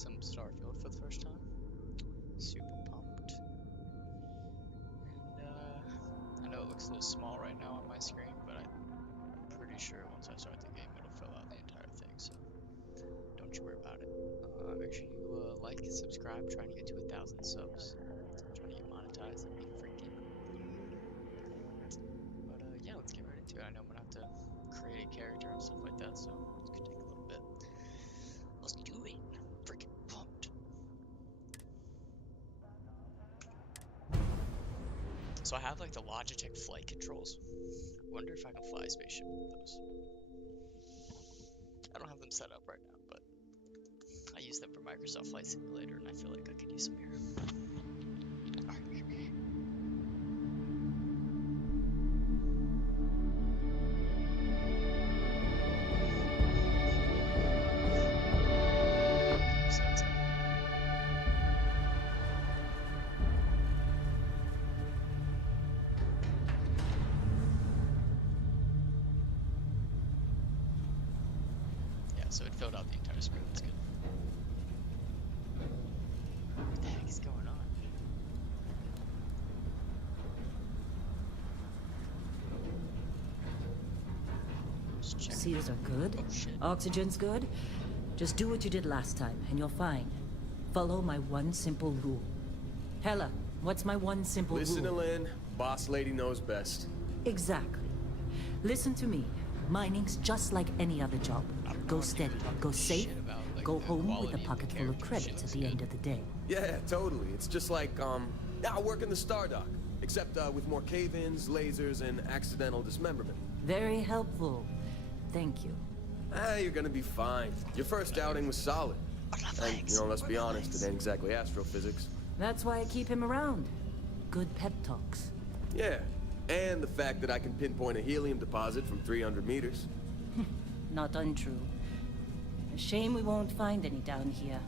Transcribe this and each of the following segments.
some Starfield for the first time. Super pumped. And I know it looks a little small right now on my screen, but I'm pretty sure once I start the game it'll fill out the entire thing, so don't you worry about it. Make sure you like and subscribe, trying to get to 1,000 subs. Trying to get monetized, that'd be freaking good. But yeah, let's get right into it. I know I'm gonna have to create a character and stuff like that, so it's gonna take a little bit. Let's do it. Freaking pumped. So I have like the Logitech flight controls. I wonder if I can fly a spaceship with those. I don't have them set up right now, but I use them for Microsoft Flight Simulator, and I feel like I could use them here. So it filled out the entire screen. That's good. What the heck is going on? Seals are good. Oh, shit. Oxygen's good. Just do what you did last time, and you're fine. Follow my one simple rule. Hella, what's my one simple Listen to rule? Lynn. Boss lady knows best. Exactly. Listen to me. Mining's just like any other job. Go steady, go safe, go home with a pocket full of credits at the end of the day. Yeah, totally. It's just like, I work in the Stardock. Except, with more cave-ins, lasers, and accidental dismemberment. Very helpful. Thank you. You're gonna be fine. Your first outing was solid. And, let's be honest, it ain't exactly astrophysics. That's why I keep him around. Good pep talks. Yeah, and the fact that I can pinpoint a helium deposit from 300 meters. Not untrue. A shame we won't find any down here.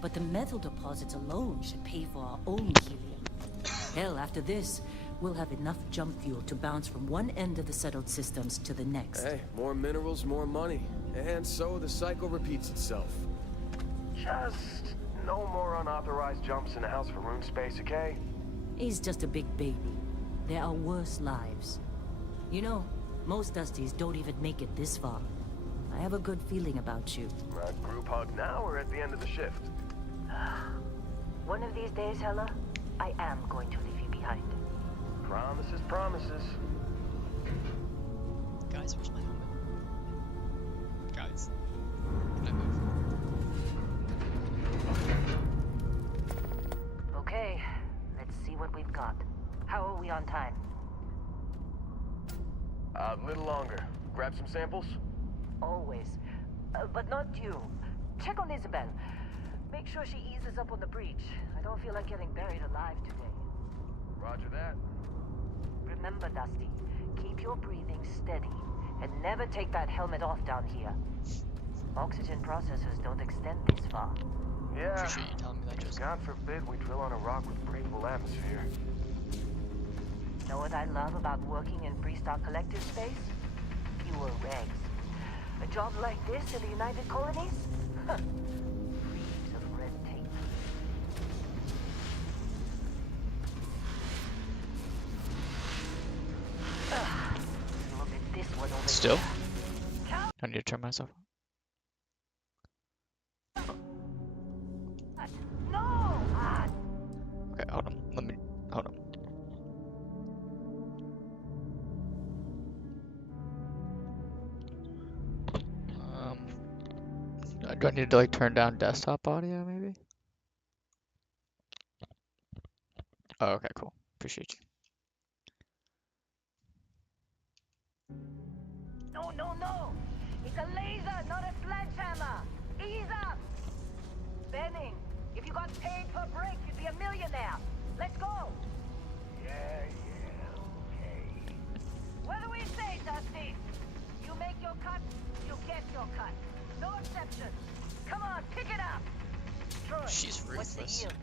But the metal deposits alone should pay for our own helium. Hell, after this, we'll have enough jump fuel to bounce from one end of the settled systems to the next. Hey, more minerals, more money. And so the cycle repeats itself. Just no more unauthorized jumps in the house for room space, okay? He's just a big baby. There are worse lives. You know, most Dusties don't even make it this far. I have a good feeling about you. Group hug now or at the end of the shift? One of these days, Hella, I am going to leave you behind. Promises, promises. Guys, where's my helmet? Guys, can I move? Okay, let's see what we've got. How are we on time? A little longer. Grab some samples? Always. But not you. Check on Isabel. Make sure she eases up on the breach. I don't feel like getting buried alive today. Roger that. Remember, Dusty, keep your breathing steady. And never take that helmet off down here. Oxygen processors don't extend this far. Yeah. Appreciate you telling me that, Joseph. God forbid we drill on a rock with breathable atmosphere. Know what I love about working in Freestar Collective space? Fewer regs. A job like this in the United Colonies? Huh. Reams of red tape. Look at this one over Still? here. I need to turn myself on. No! Okay, hold on. Hold on. Do I need to like turn down desktop audio maybe? Oh, okay, cool. Appreciate you. No, no, no! It's a laser, not a sledgehammer! Ease up! Benning, if you got paid per break, you'd be a millionaire. Let's go! Yeah, okay. What do we say, Dusty? You make your cut, you get your cut. No exceptions. Come on, pick it up! Troy, She's what's the ruthless. yield?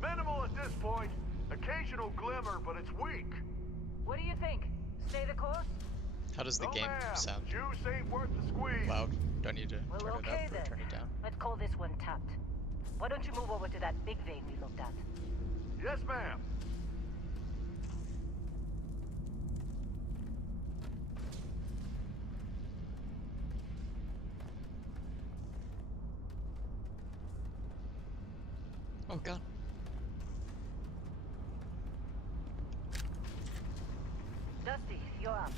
Minimal at this point. Occasional glimmer, but it's weak. What do you think? Stay the course? How does the No, game ma'am. sound? Juice ain't worth the squeeze. Loud? Do I need to Well, turn it okay up or then. turn it down? Let's call this one tapped. Why don't you move over to that big vein we looked at? Yes, ma'am. Oh god. Dusty, you're up.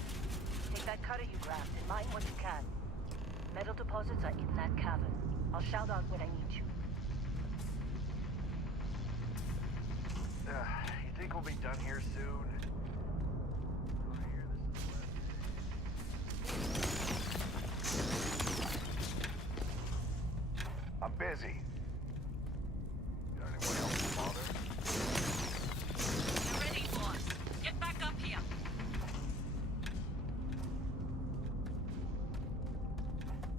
Take that cutter you grabbed and mine what you can. Metal deposits are in that cavern. I'll shout out when I need you. You think we'll be done here soon? I'm busy. Got anyone else to bother? You're ready, boss. Get back up here.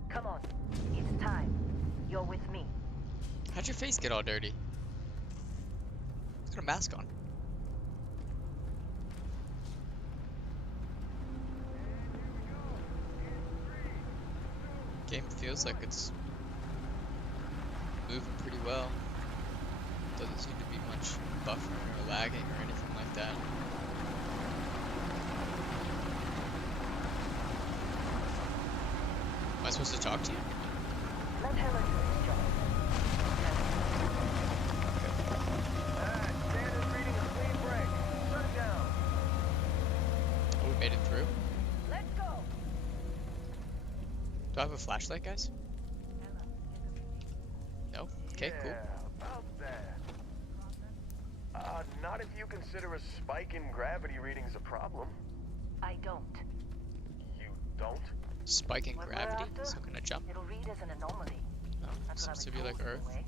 Come on. It's time. You're with me. How'd your face get all dirty? Got a mask on. Game feels like it's moving pretty well. Doesn't seem to be much buffering or lagging or anything like that. Am I supposed to talk to you? Let Helen do his job. Standard reading a clean break. Shut it down. Oh, we made it through. Let's go. Do I have a flashlight, guys? No? Okay, cool. Yeah, about that. Not if you consider a spike in gravity readings a problem. I don't. You don't? Spike in What we're gravity? after? So can I jump? It'll read as an anomaly. No, That's what seems to I've be been like told, Earth. anyway.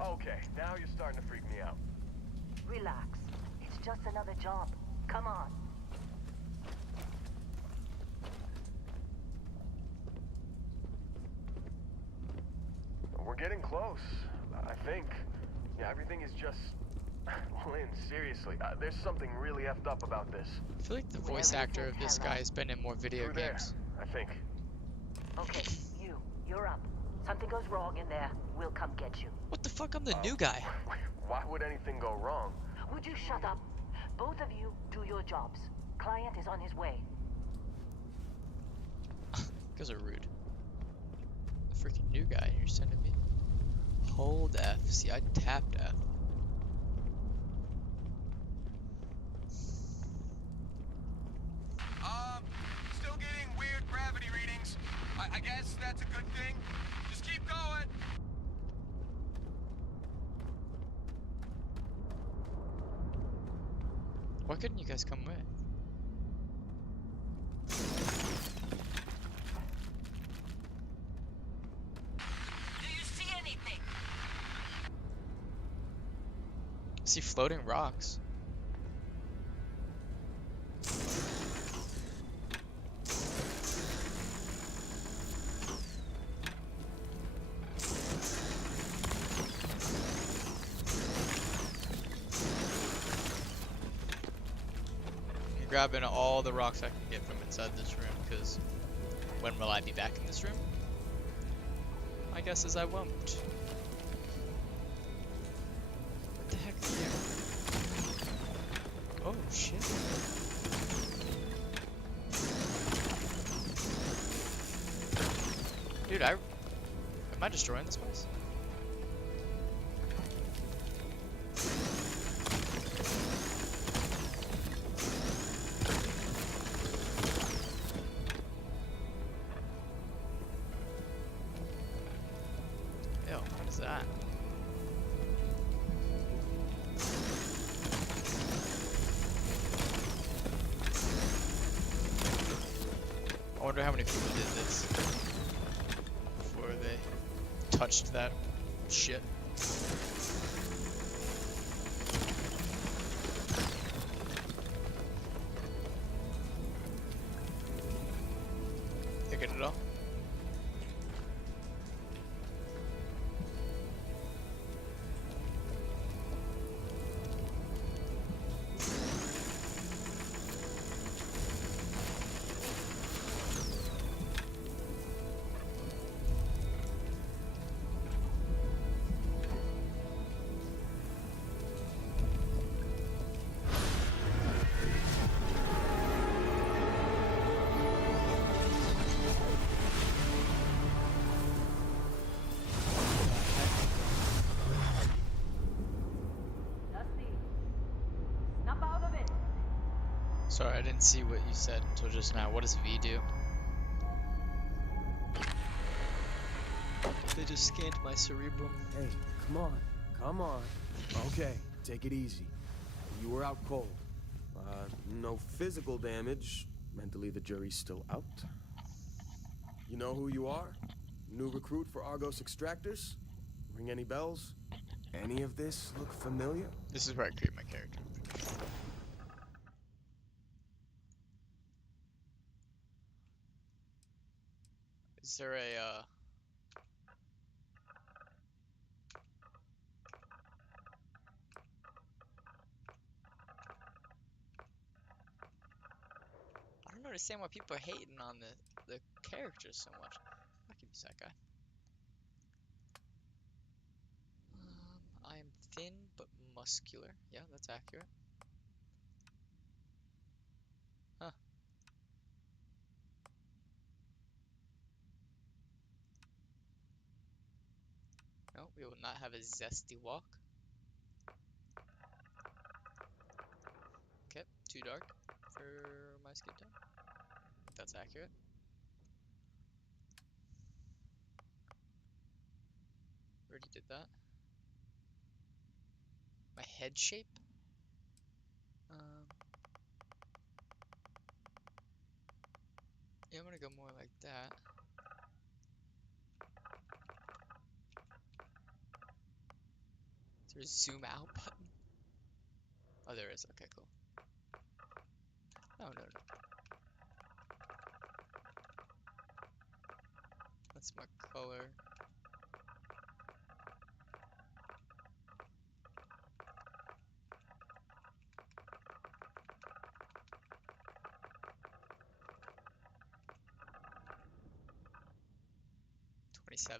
Okay, now you're starting to freak me out. Relax. It's just another job. Come on. We're getting close, I think. Yeah, everything is just... Lynn, seriously, there's something really effed up about this. I feel like the voice actor of this guy has been in more video Through there, games. I think. Okay, you're up. Something goes wrong in there, we'll come get you. What the fuck? I'm the new guy. Why would anything go wrong? Would you shut up? Both of you do your jobs. Client is on his way. You guys are rude. A freaking new guy, and you're sending me. Hold F. See, I tapped F. Still getting weird gravity readings. I guess that's a good thing. Just keep going. Why couldn't you guys come with? Do you see anything? I see floating rocks. I'm grabbing all the rocks I can get from inside this room, because when will I be back in this room? My guess is I won't. What the heck is there? Oh shit. Dude, am I destroying this place? Ew, what is that? I wonder how many people did this before they touched that shit. You get it all? Sorry, I didn't see what you said until just now. What does V do? They just scanned my cerebrum. Hey, come on. Come on. Okay, take it easy. You were out cold. No physical damage. Mentally, the jury's still out. You know who you are? New recruit for Argos Extractors? Ring any bells? Any of this look familiar? This is where I create my character. Is there a, I don't understand why people are hating on the characters so much. I can use that guy. I am thin but muscular. Yeah, that's accurate. Huh. No, we will not have a zesty walk. Okay, too dark for my skin tone. That's accurate. Already did that. My head shape? Um, yeah, I'm gonna go more like that. Is there a zoom out button? Oh, there is. Okay, cool. No, no, no. That's my color. $27.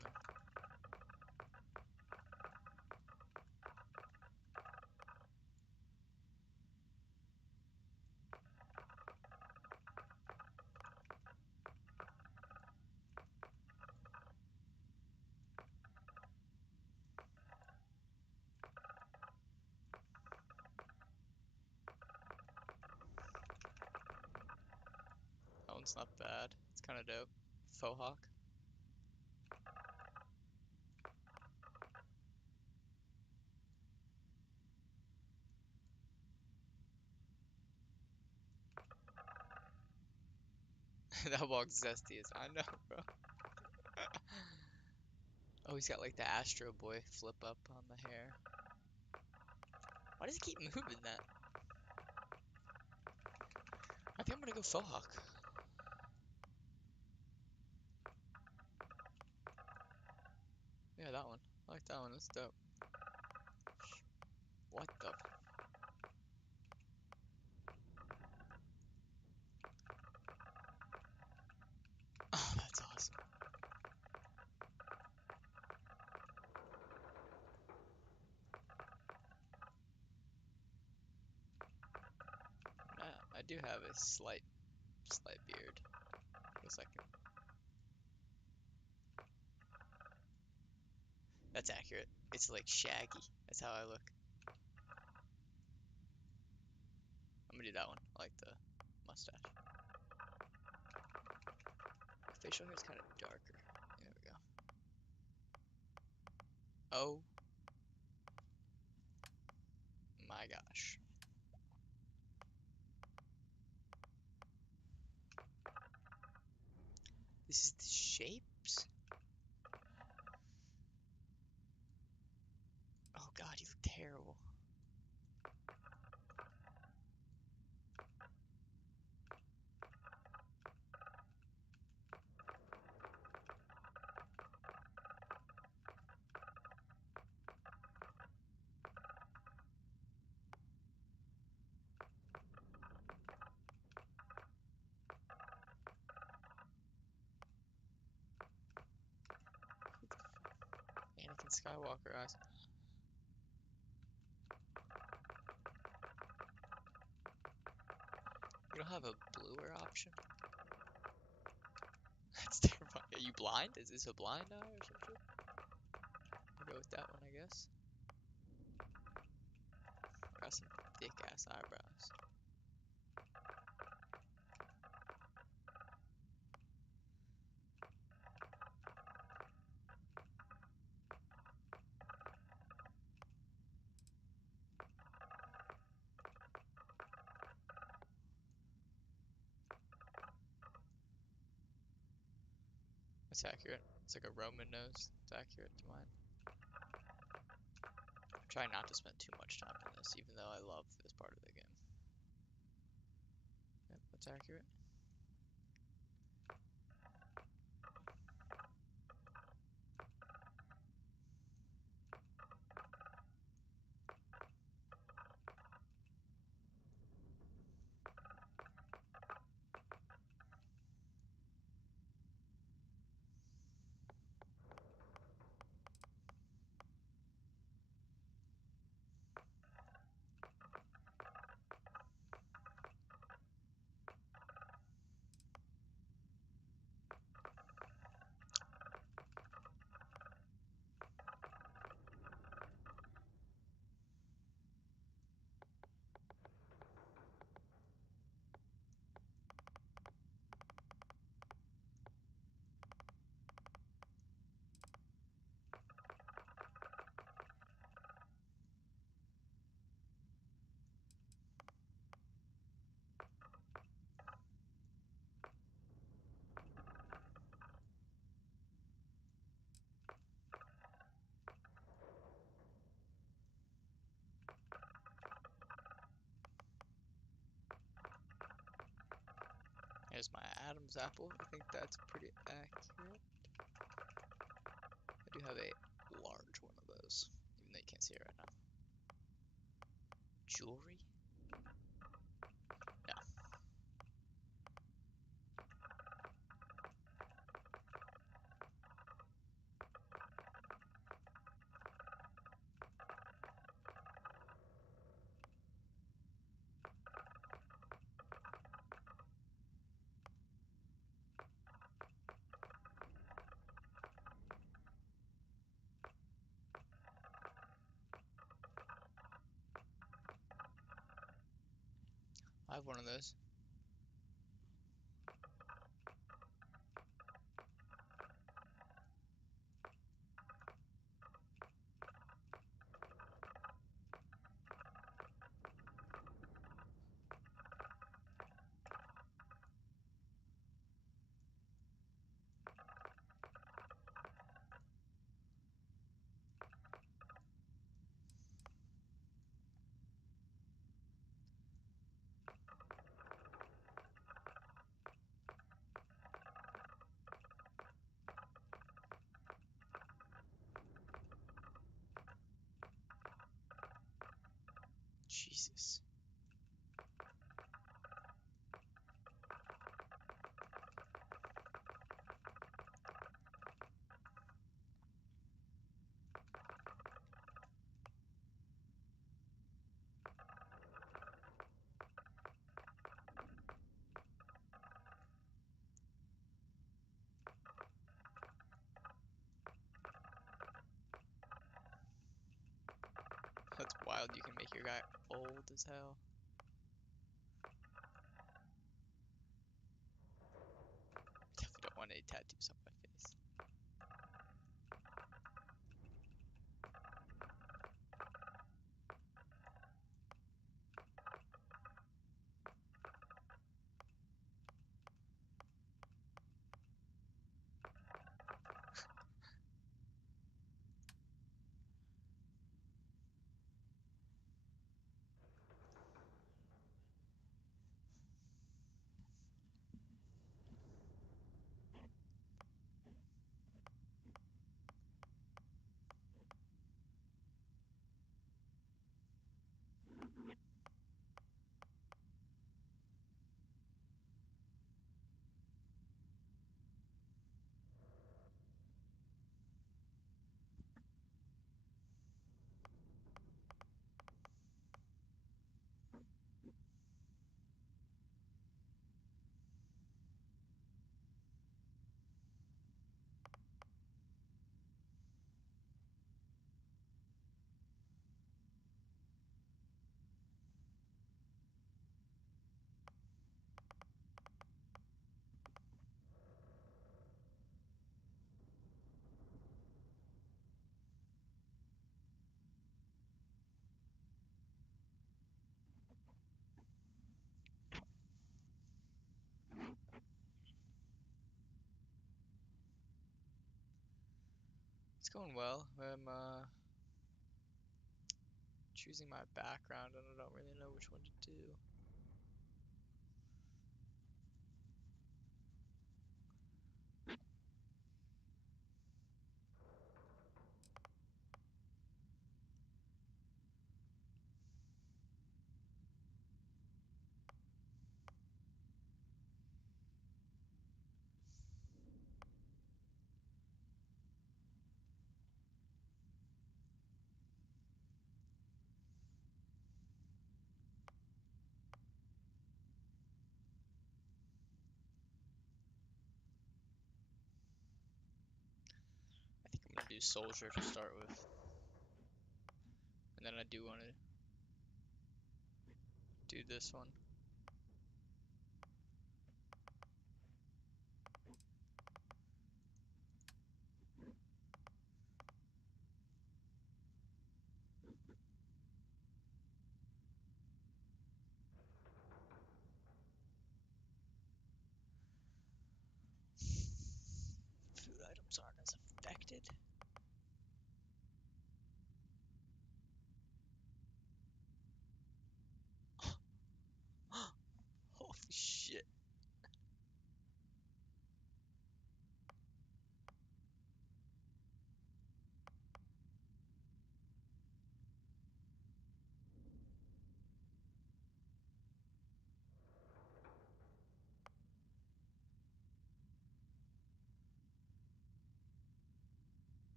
That one's not bad. It's kind of dope. Faux hawk. That walk's zesty as I know, bro. Oh, he's got like the Astro Boy flip up on the hair. Why does he keep moving that? I think I'm gonna go faux hawk. Yeah, that one. I like that one. That's dope. What the? Oh, that's awesome. I do have a slight beard. For a second. That's accurate. It's like shaggy. That's how I look. I'm gonna do that one. I like the mustache. My facial hair is kind of darker. There we go. Oh my gosh. This is the shapes? Oh god, you look terrible. Anakin Skywalker eyes. You don't have a bluer option? That's terrifying. Are you blind? Is this a blind eye or some shit? I'll go with that one, I guess. Got some thick ass eyebrows. It's accurate. It's like a Roman nose. It's accurate to mine. I'm trying not to spend too much time on this, even though I love this part of the game. Yep, that's accurate. Here's my Adam's apple. I think that's pretty accurate. I do have a large one of those, even though you can't see it right now. Jewelry? No. I have one of those. Jesus. That's wild. You can make your guy old as hell. Definitely don't want any tattoos on my face. It's going well. I'm choosing my background and I don't really know which one to do. I think I'm gonna do soldier to start with. And then I do want to do this one. Food items aren't as affected. Holy shit.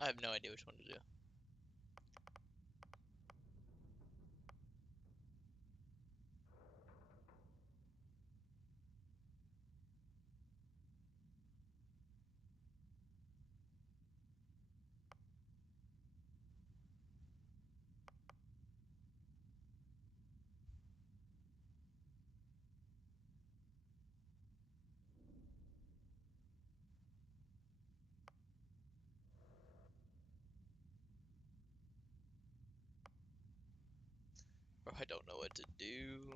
I have no idea which one to do. Bro, I don't know what to do.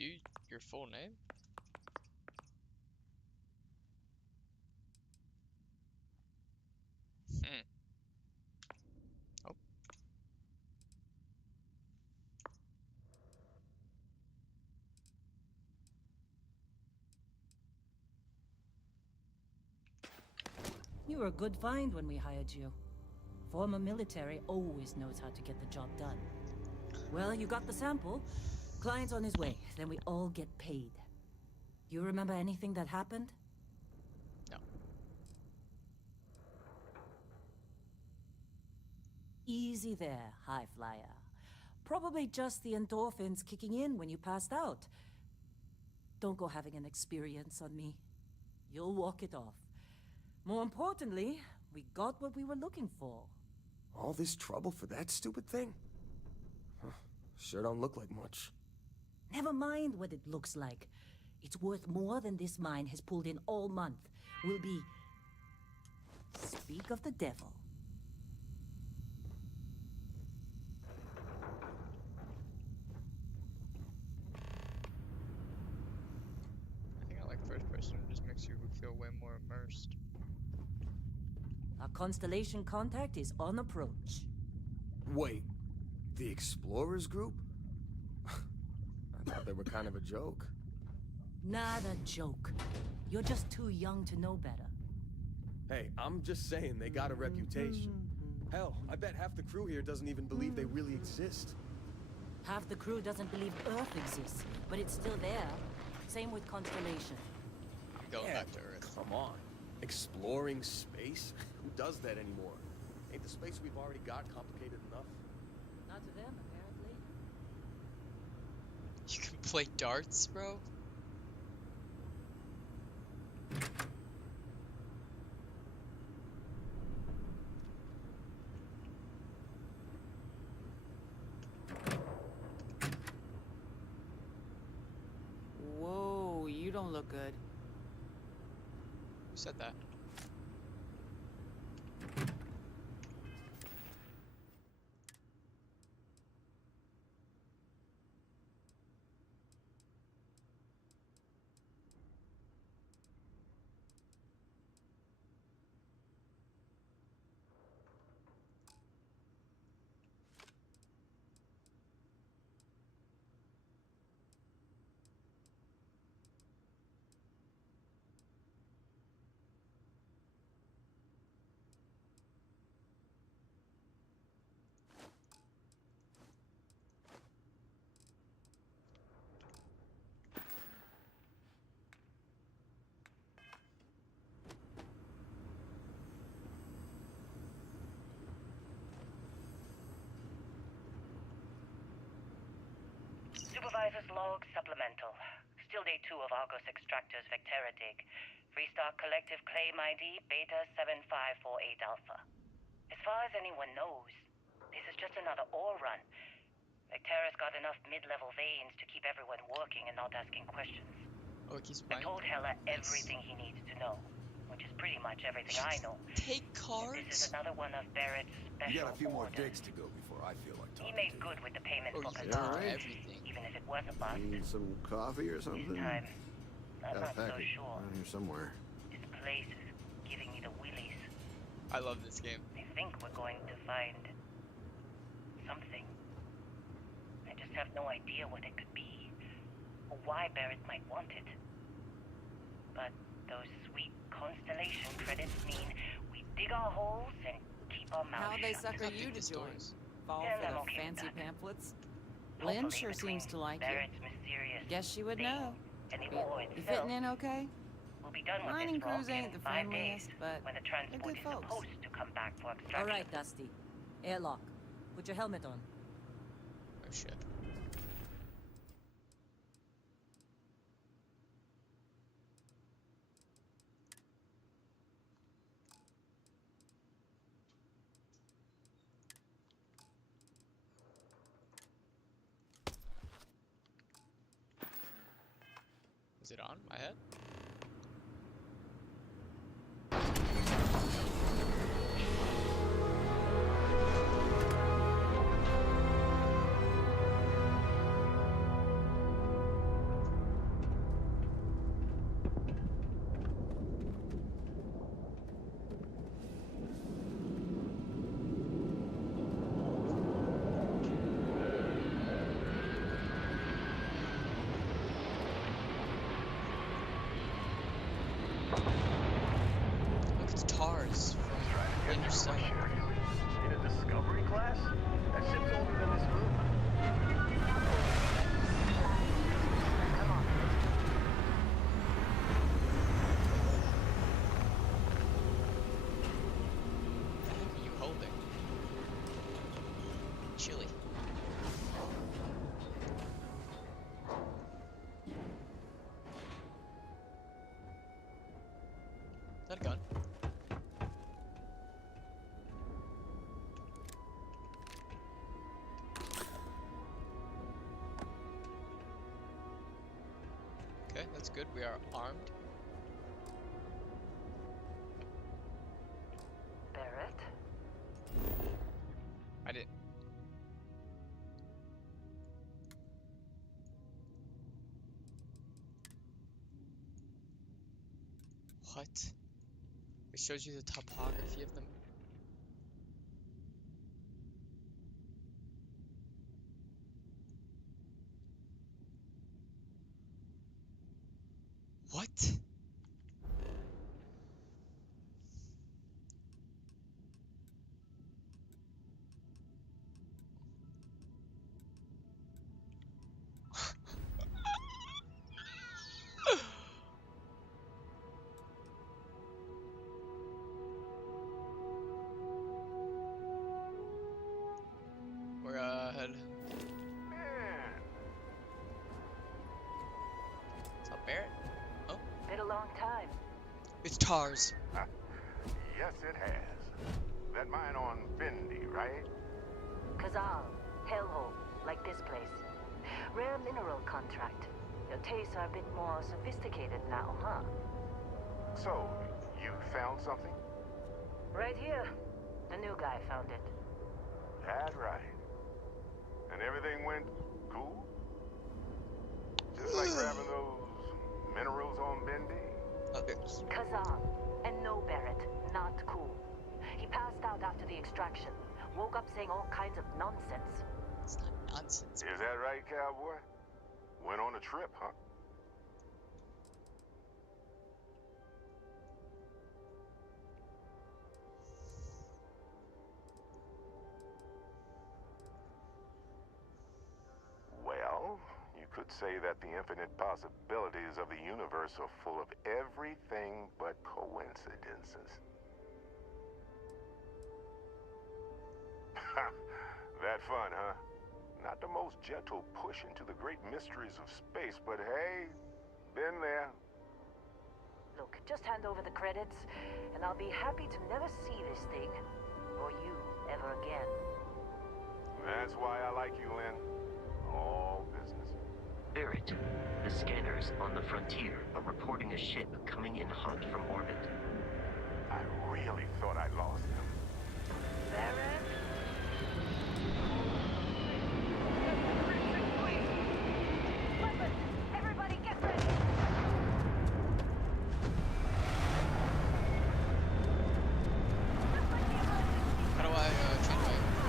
do your full name? Hmm. Oh. You were a good find when we hired you. Former military always knows how to get the job done. Well, you got the sample. Client's on his way, then we all get paid. You remember anything that happened? No. Easy there, high flyer. Probably just the endorphins kicking in when you passed out. Don't go having an experience on me. You'll walk it off. More importantly, we got what we were looking for. All this trouble for that stupid thing? Huh. Sure don't look like much. Never mind what it looks like. It's worth more than this mine has pulled in all month. Will be... Speak of the devil. I think I like first person. It just makes you feel way more immersed. Our constellation contact is on approach. Wait, the Explorers group? I thought they were kind of a joke. Not a joke. You're just too young to know better. Hey, I'm just saying they got a reputation. Hell, I bet half the crew here doesn't even believe they really exist. Half the crew doesn't believe Earth exists, but it's still there. Same with Constellation. I'm going back to Earth. Come on. Exploring space? Who does that anymore? Ain't the space we've already got complicated enough? Not to them, apparently. You can play darts, bro? Whoa, you don't look good. Who said that? Supervisor's log supplemental. Still day 2 of Argos Extractor's Vectera dig. Freestar Collective Claim ID Beta 7548 Alpha. As far as anyone knows, this is just another ore run. Vectera's got enough mid-level veins to keep everyone working and not asking questions. Oh, he's I playing. told Hella everything he needs to know, which is pretty much everything I know. Take And this is cards. another one of Barrett's special You got a few more orders. digs to go before I feel like He talking made to good with the payment Oh, for you can Kazan, right. everything. even if it was a bust. you. Need some coffee or This something? time, I'm Got a not so package sure. around here somewhere. This place is giving me the willies. I love this game. I think we're going to find something. I just have no idea what it could be, or why Barrett might want it. But those sweet constellation credits mean we dig our holes and keep our mouths How'd they shut. sucker How you big to this join? door is. Fall Yeah, for I'm the okay with fancy that. pamphlets? Lynn Hopefully sure between seems to like you. Barrett's mysterious Guess she would thing know. and the You, ore you itself, fitting in okay? we'll be done with Mining this rock crews ain't in the 5 friendliest, days, but when the they're transport good is folks. supposed to come back for extraction. All right, Dusty. Airlock. Put your helmet on. Oh shit. Is it on my head? stars Trying to from get through my interstellar. shit. In a discovery class? That ship's older than this moon. Come on. What the heck are you holding? Chili. Is that a gun? Okay, that's good. We are armed. Barrett? I didn't. What? It shows you the topography of them. What? We're ahead. Man, What's up, Barrett? Oh, Been a long time. it's Tars. Yes, it has. That mine on Bendy, right? Kazal, hellhole, like this place. Rare mineral contract. Your tastes are a bit more sophisticated now, huh? So, you found something? Right here. The new guy found it. That's right. And everything went cool? Just like grabbing those minerals on Bendy? It's Kazal. And no, Barrett, not cool. He passed out after the extraction. Woke up saying all kinds of nonsense. not nonsense. Is that right, cowboy? Went on a trip, huh? Well, you could say that the infinite possibilities of the universe are full of everything but coincidences. That fun, huh? Not the most gentle push into the great mysteries of space, but hey, been there. Look, just hand over the credits, and I'll be happy to never see this thing, or you, ever again. That's why I like you, Lynn. All business. Barrett, the scanners on the frontier are reporting a ship coming in hot from orbit. I really thought I lost them. Barrett? Weapons! Everybody get ready! How do I change my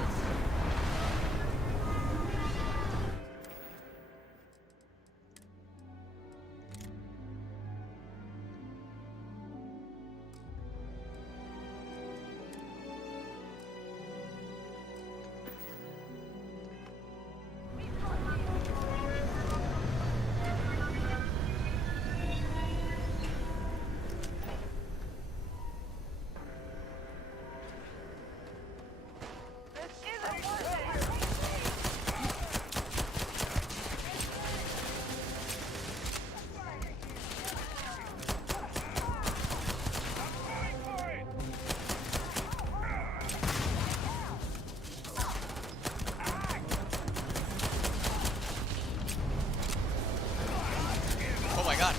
Oh my god.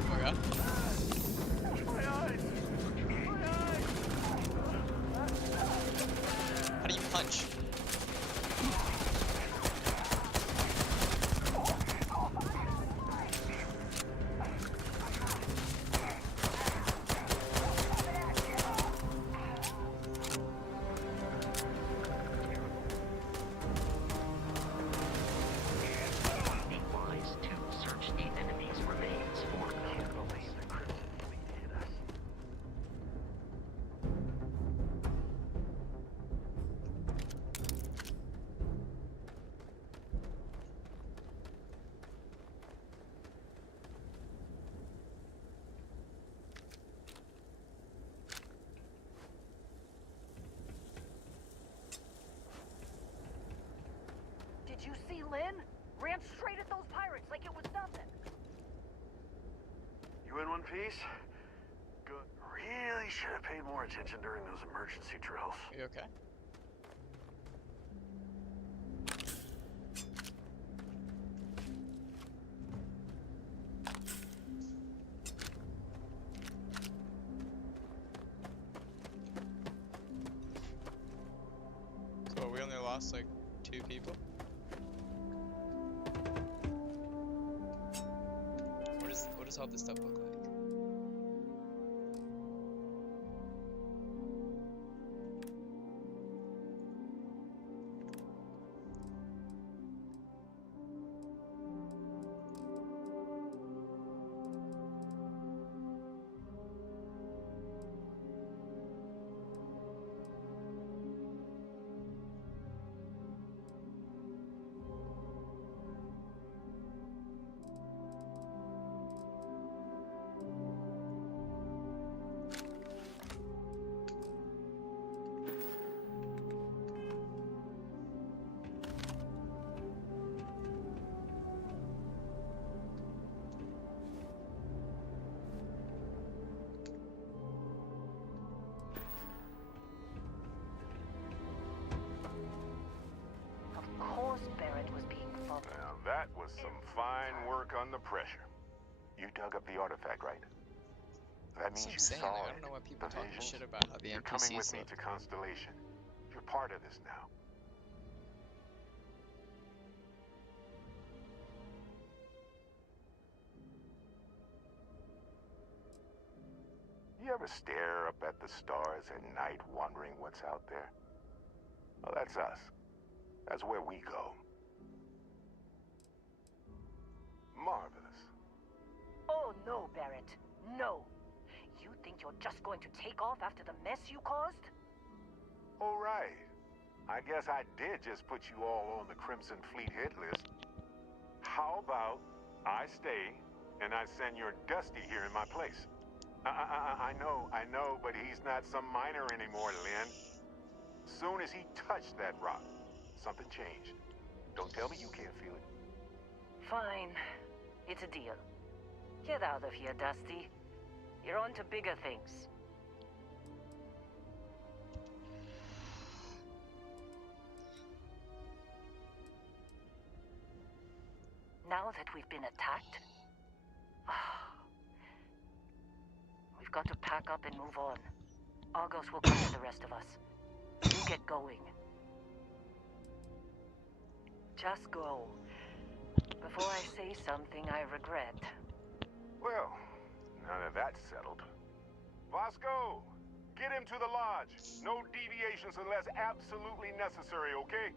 Oh my god. How do you punch? you see Lynn? Ran straight at those pirates like it was nothing. You in one piece? Good. Really should have paid more attention during those emergency drills. Are you okay? So we only lost like 2 people? What does all this stuff look like? Of course Barrett was being followed. Now, that was some fine work under pressure. You dug up the artifact, right? That That's means what I'm you saying. saw Like, I it. don't know why people The talking visions. shit about how the You're coming with NPCs me look. to Constellation. You're part of this now. You ever stare up at the stars at night wondering what's out there? Well, that's us. That's where we go. Marvelous. Oh no, Barrett. No. You think you're just going to take off after the mess you caused? All right. I guess I did just put you all on the Crimson Fleet hit list. How about I stay and I send your Dusty here in my place? I know, but he's not some miner anymore, Lynn. Soon as he touched that rock, something changed. Don't tell me you can't feel it. Fine. It's a deal. Get out of here, Dusty. You're on to bigger things. Now that we've been attacked, we've got to pack up and move on. Argos will come for the rest of us. You get going. Just go. Before I say something I regret. Well, now that that's settled. Vasco, get him to the lodge. No deviations unless absolutely necessary, okay?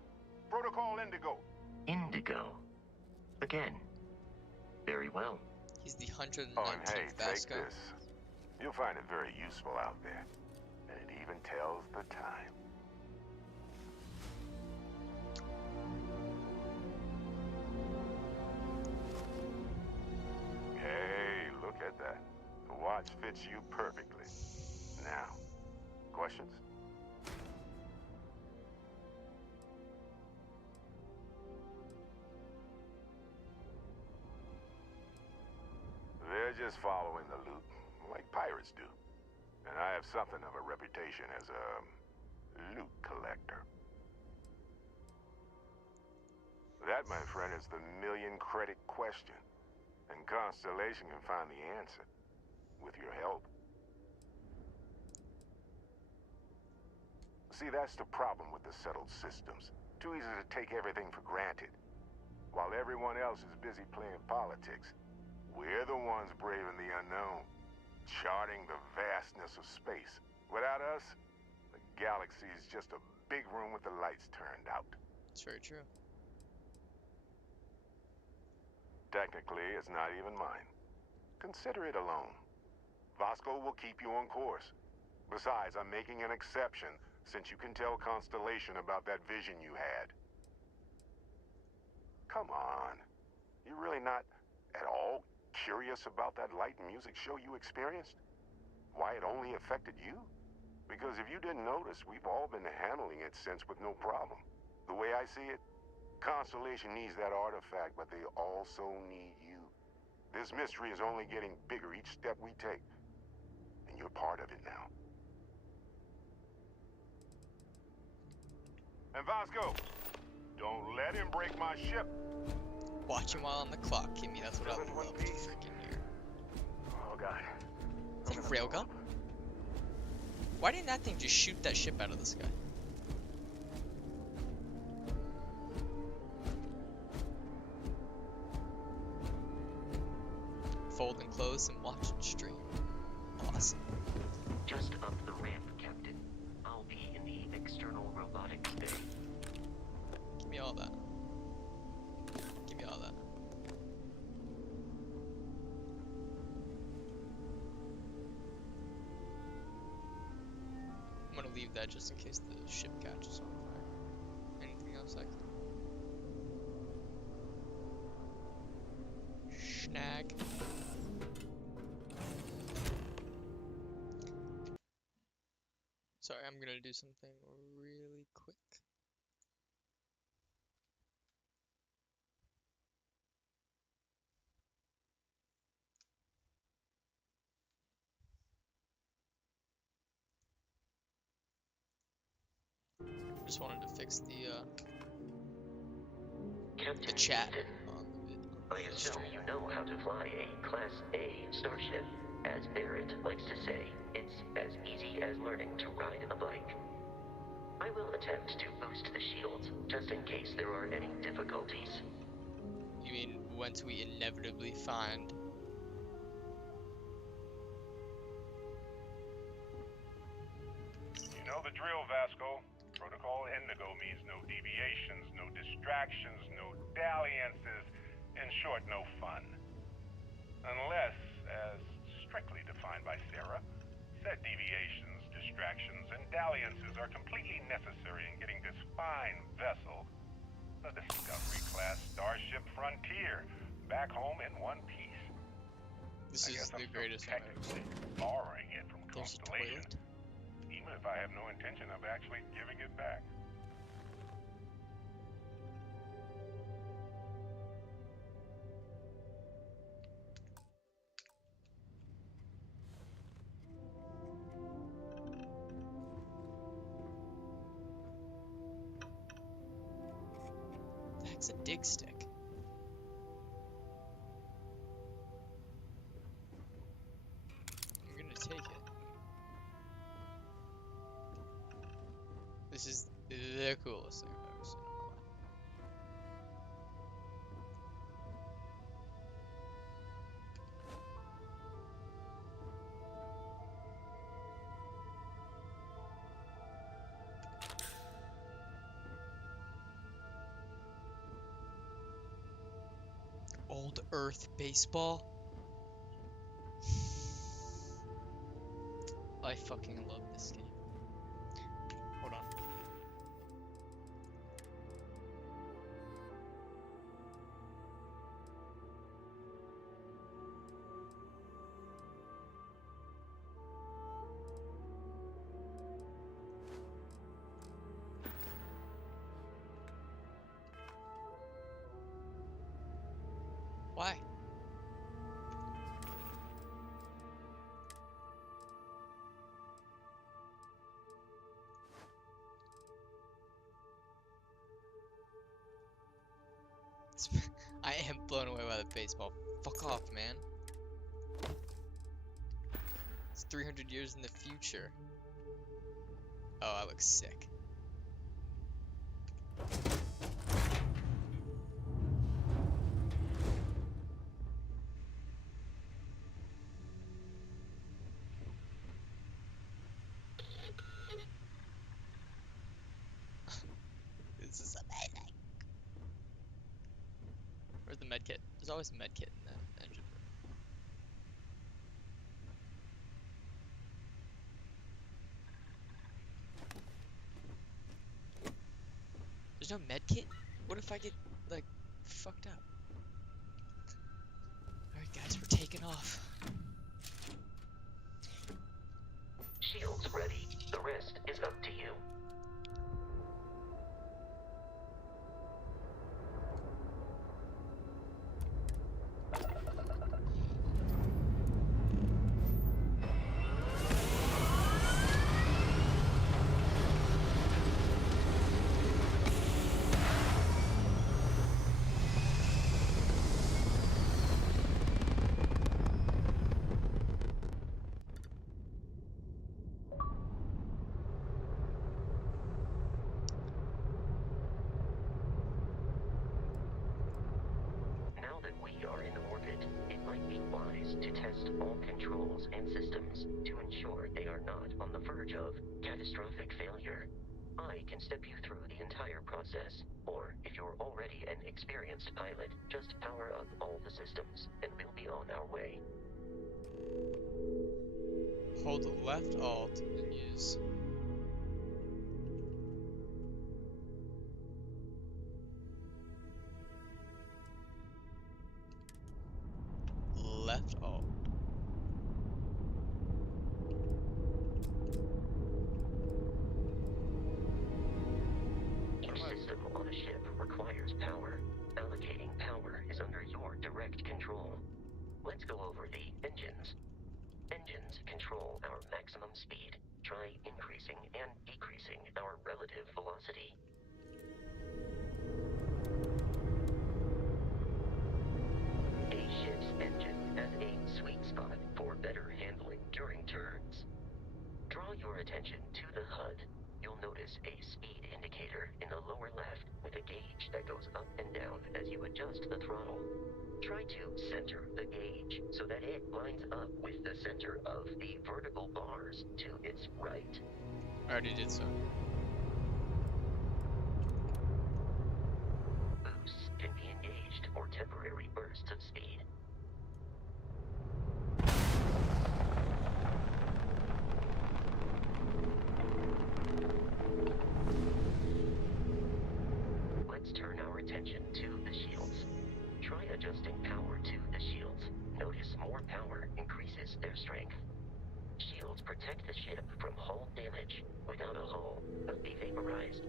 Protocol Indigo. Indigo. Again. Very well. He's the Oh, and hey, 119th take Vasco. this. You'll find it very useful out there. And it even tells the time. Hey, look at that. The watch fits you perfectly. Now, questions? They're just following the loot, like pirates do. And I have something of a reputation as a loot collector. That, my friend, is the million-credit question. And Constellation can find the answer. With your help. See, that's the problem with the settled systems. Too easy to take everything for granted. While everyone else is busy playing politics, we're the ones braving the unknown. Charting the vastness of space. Without us, the galaxy is just a big room with the lights turned out. It's very true. Technically, it's not even mine. Consider it a loan. Vasco will keep you on course. Besides, I'm making an exception since you can tell Constellation about that vision you had. Come on. You're really not at all curious about that light and music show you experienced? Why it only affected you? Because if you didn't notice, we've all been handling it since with no problem. The way I see it, Constellation needs that artifact, but they also need you. This mystery is only getting bigger each step we take. And you're part of it now. And Vasco, don't let him break my ship. Watch him while on the clock, Kimmy. That's what I Still in one love to piece. freaking hear. Oh god. Is that a railgun? Why didn't that thing just shoot that ship out of the sky? Fold and close and watch and stream. Awesome. Just up the ramp, Captain. I'll be in the external robotics bay. Give me all that. Give me all that. I'm gonna leave that just in case the ship catches on fire. Anything else I can? Snag. Sorry, I'm gonna do something really quick. Just wanted to fix the Captain chat Ethan, on I the assume stream. you know how to fly a Class A starship. As Barrett likes to say, it's as easy as learning to ride a bike. I will attempt to boost the shields, just in case there are any difficulties. You mean once we inevitably find? You know the drill, Vasco. Protocol Indigo means no deviations, no distractions, no dalliances, in short, no fun. Unless, as strictly defined by Sarah, said deviations, distractions, and dalliances are completely necessary in getting this fine vessel, the Discovery-class Starship Frontier, back home in one piece. This I is guess the I'm greatest so I've ever seen. technically borrowing it from There's a Constellation, toilet. even if I have no intention of actually giving it back. The heck's a dig stick? I'm gonna take it. This is the coolest thing I've ever seen in my life. Old Earth baseball. I fucking love this game. Hold on. Why? I am blown away by the baseball. Fuck off, man. It's 300 years in the future. Oh, I look sick. This is amazing. Where's the med kit? There's always a med kit in the engine room. There's no med kit? What if I get, like, fucked up? Alright guys, we're taking off. Shields ready. The rest is up to you. supplies to test all controls and systems to ensure they are not on the verge of catastrophic failure. I can step you through the entire process, or if you're already an experienced pilot, just power up all the systems, and we'll be on our way. Hold left alt and use. Left alt. Each system on a ship requires power. Allocating power is under your direct control. Let's go over the engines. Engines control our maximum speed. Try increasing and decreasing our relative velocity. A ship's engine has a sweet spot for better handling during turns. Draw your attention to the HUD. You'll notice a speed indicator in the lower left with a gauge that goes up and down as you adjust the throttle. Try to center the gauge so that it lines up with the center of the vertical bars to its right. I already did so. Boosts can be engaged or temporary bursts of speed. Let's turn our attention to the shields. Try adjusting power to the shields. Notice more power increases their strength. Shields protect the ship from hull damage. Without a hull, they'll be vaporized.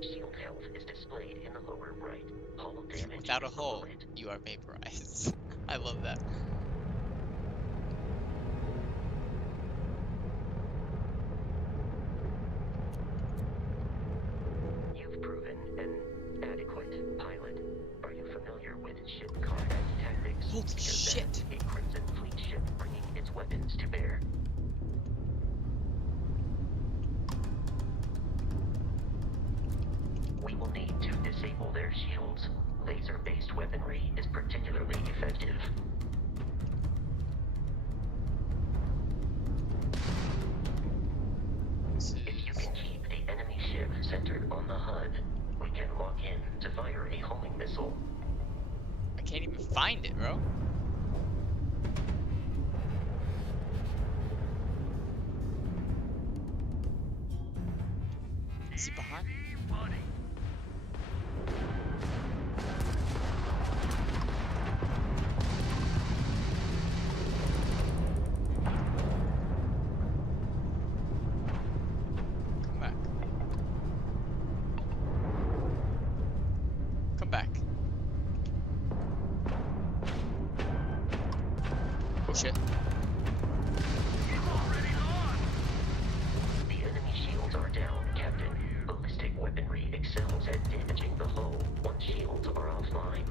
Shield health is displayed in the lower right. Hull damage Without a is hull, below it. you are vaporized. I love that. You've proven an adequate pilot. Are you familiar with ship combat tactics? Holy Because shit. that's a Crimson Fleet ship bringing its weapons to bear. We will need to disable their shields. Laser-based weaponry is particularly effective. This If you is. can keep the enemy ship centered on the HUD, we can lock in to fire a homing missile. I can't even find it, bro. Is he behind me? Come back. Come back. Oh shit. The enemy shields are down, Captain. Ballistic weaponry excels at damaging the hull once shields are offline.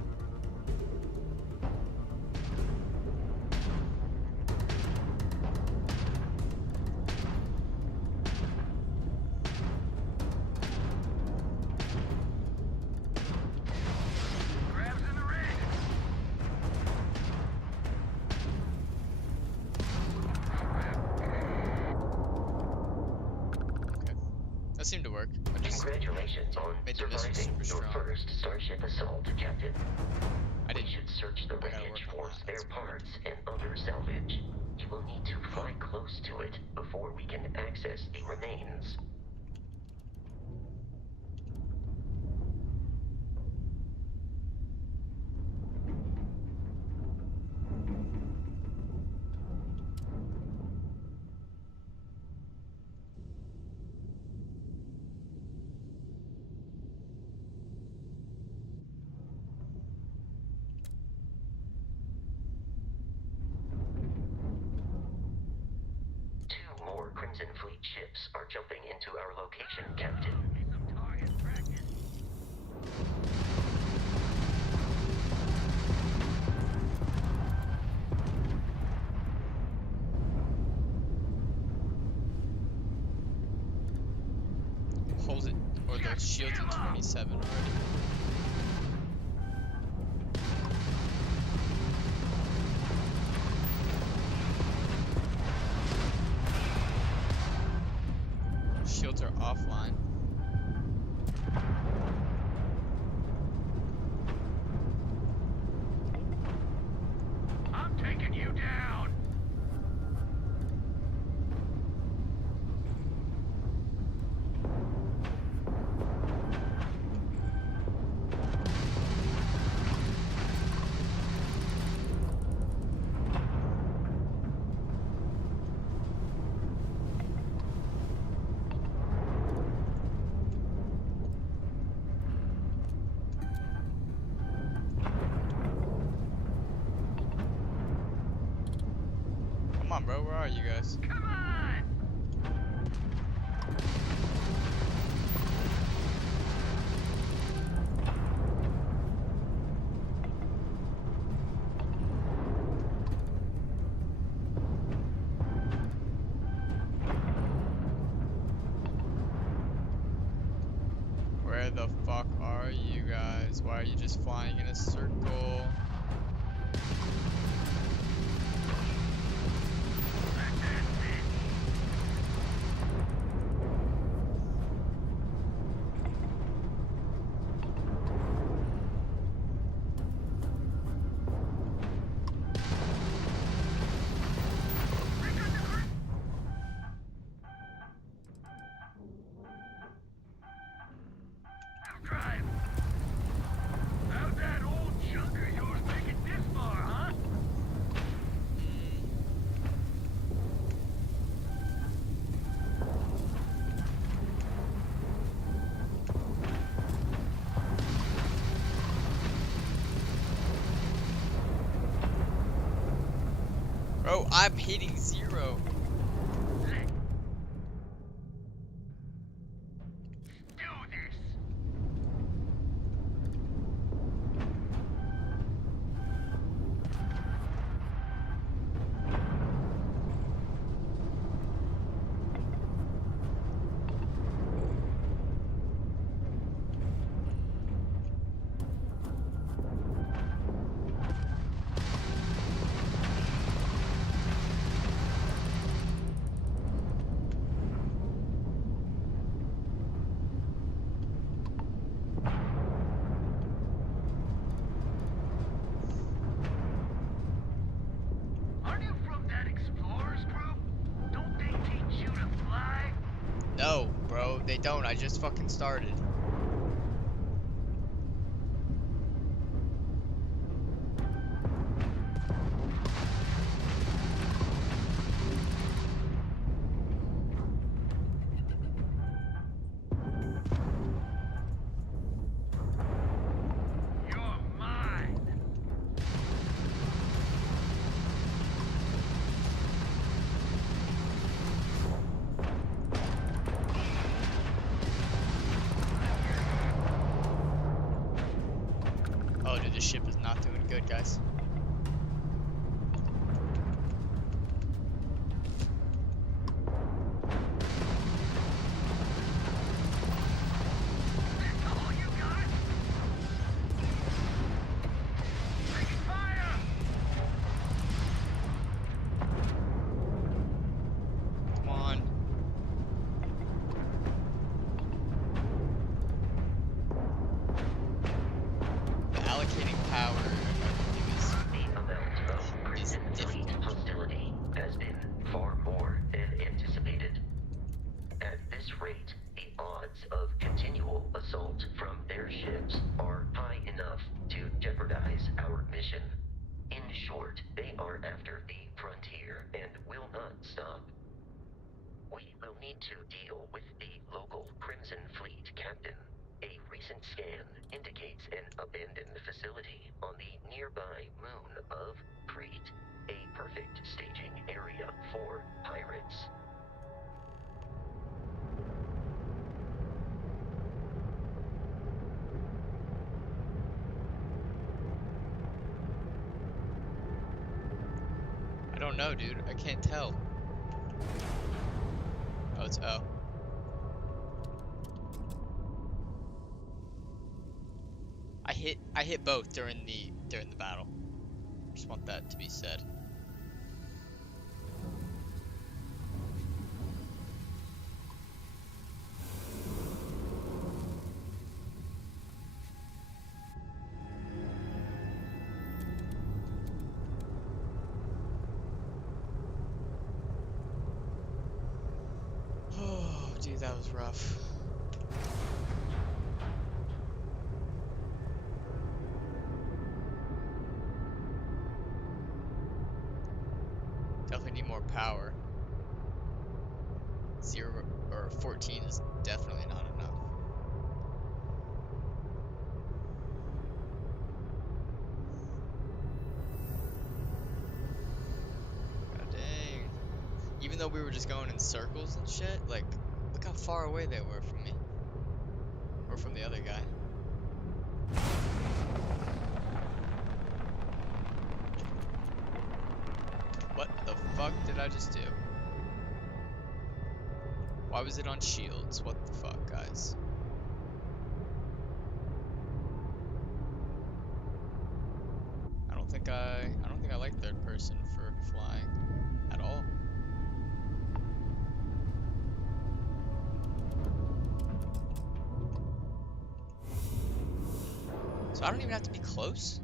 Okay. That seemed to work. I just Congratulations on made the missile surviving super your strong. first Starship assault, Captain. I We didn't. should search the I gotta wreckage work on for that, spare that's fine. parts and other salvage. You will need to fly close to it before we can access the remains. Two more Crimson Fleet ships are jumping into our location, Captain. Hold it. Or those shields at 27 already. flying. I'm taking you down. Come on, bro. Where are you guys? Come on. Where the fuck are you guys? Why are you just flying in a circle? Drive. How'd that old junk of yours make it this far, huh? Bro, I'm hitting 0. Do this. Aren't you from that explorers group? Don't they teach you to fly? No, bro, they don't. I just fucking started. You're mine. Oh, dude, this ship is not doing good, guys. That's all you got? Taking fire! Come on. The allocating power of everything is The amount of Crimson Fleet difficult. hostility has been far more than anticipated. At this rate, the odds of continual assault from their ships are high enough to jeopardize our mission. In short, they are after the frontier and will not stop. We will need to deal with the local Crimson Fleet captain. A recent scan indicates an abandoned facility on the nearby moon of Crete, a perfect staging area for pirates. I don't know, dude. I can't tell. Oh, it's O. I hit both during the battle. Just want that to be said. that was rough. Definitely need more power. 0 or 14 is definitely not enough. God dang. Even though we were just going in circles and shit, like, look how far away they were from me. Or from the other guy. What the fuck did I just do? Why was it on shields? What the fuck, guys? I don't think I like third person for flying at all. So I don't even have to be close?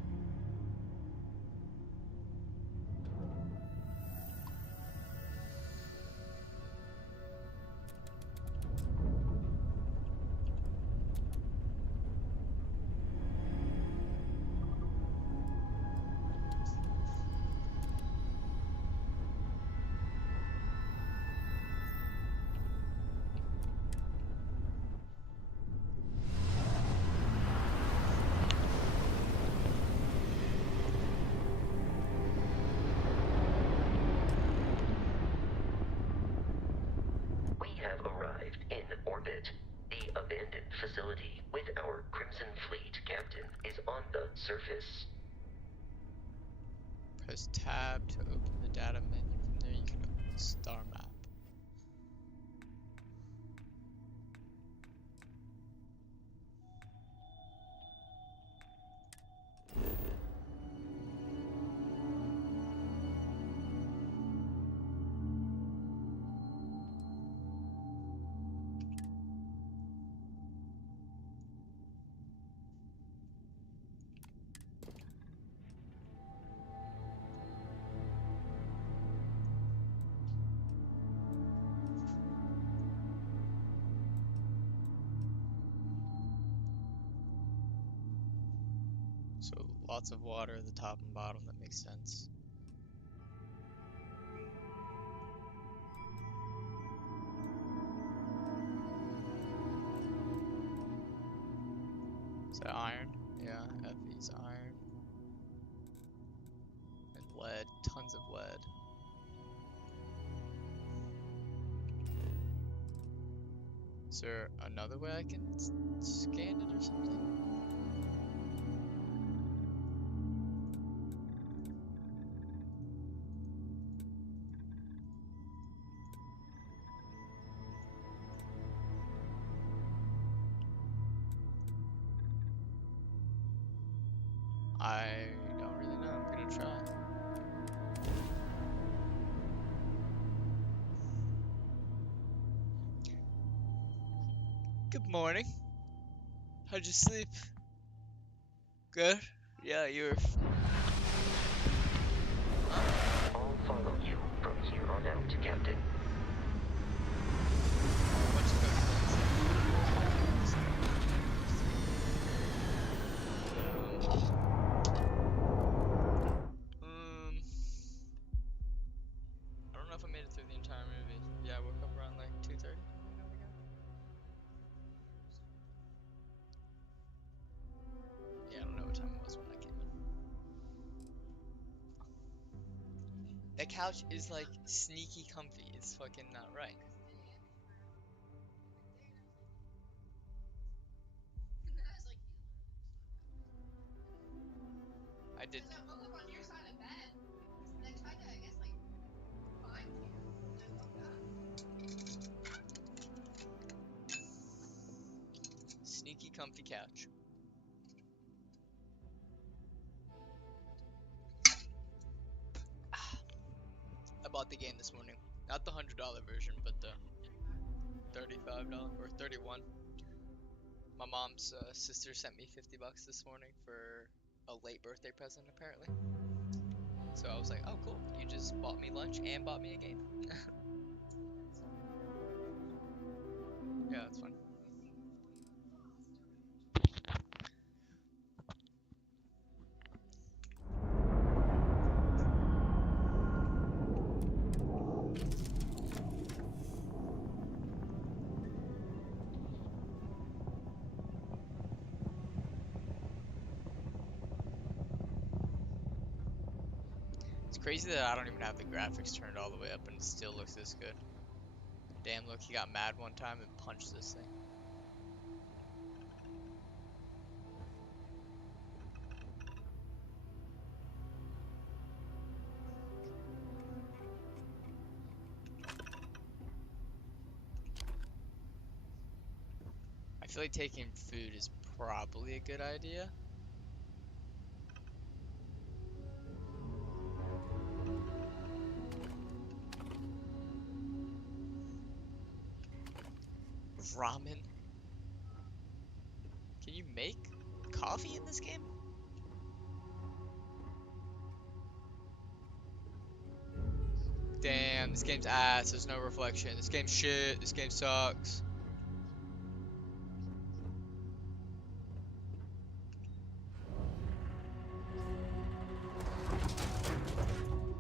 We have arrived in orbit. The abandoned facility with our Crimson Fleet captain is on the surface. Press tab to open the data menu. From there you can open the star map. So lots of water at the top and bottom, that makes sense. Is that iron? Yeah, Fe's iron. And lead, tons of lead. Is there another way I can scan it or something? I don't really know. I'm gonna try. Good morning. How'd you sleep? Good? Yeah, you were. I'll follow you from here on out, Captain. Bunch of I don't know if I made it through the entire movie. Yeah, I woke up around like 2:30. Yeah, I don't know what time it was when I came in. That couch is like sneaky comfy. It's fucking not right. I did. Sneaky comfy couch. I bought the game this morning. Not the $100 version, but the $35 or 31. My mom's sister sent me 50 bucks this morning for a late birthday present, apparently. So I was like, oh, cool. You just bought me lunch and bought me a game. Yeah, that's fine. It's crazy that I don't even have the graphics turned all the way up and it still looks this good. Damn, look, he got mad one time and punched this thing. I feel like taking food is probably a good idea. Ramen? Can you make coffee in this game? Damn, this game's ass. There's no reflection. This game's shit. This game sucks.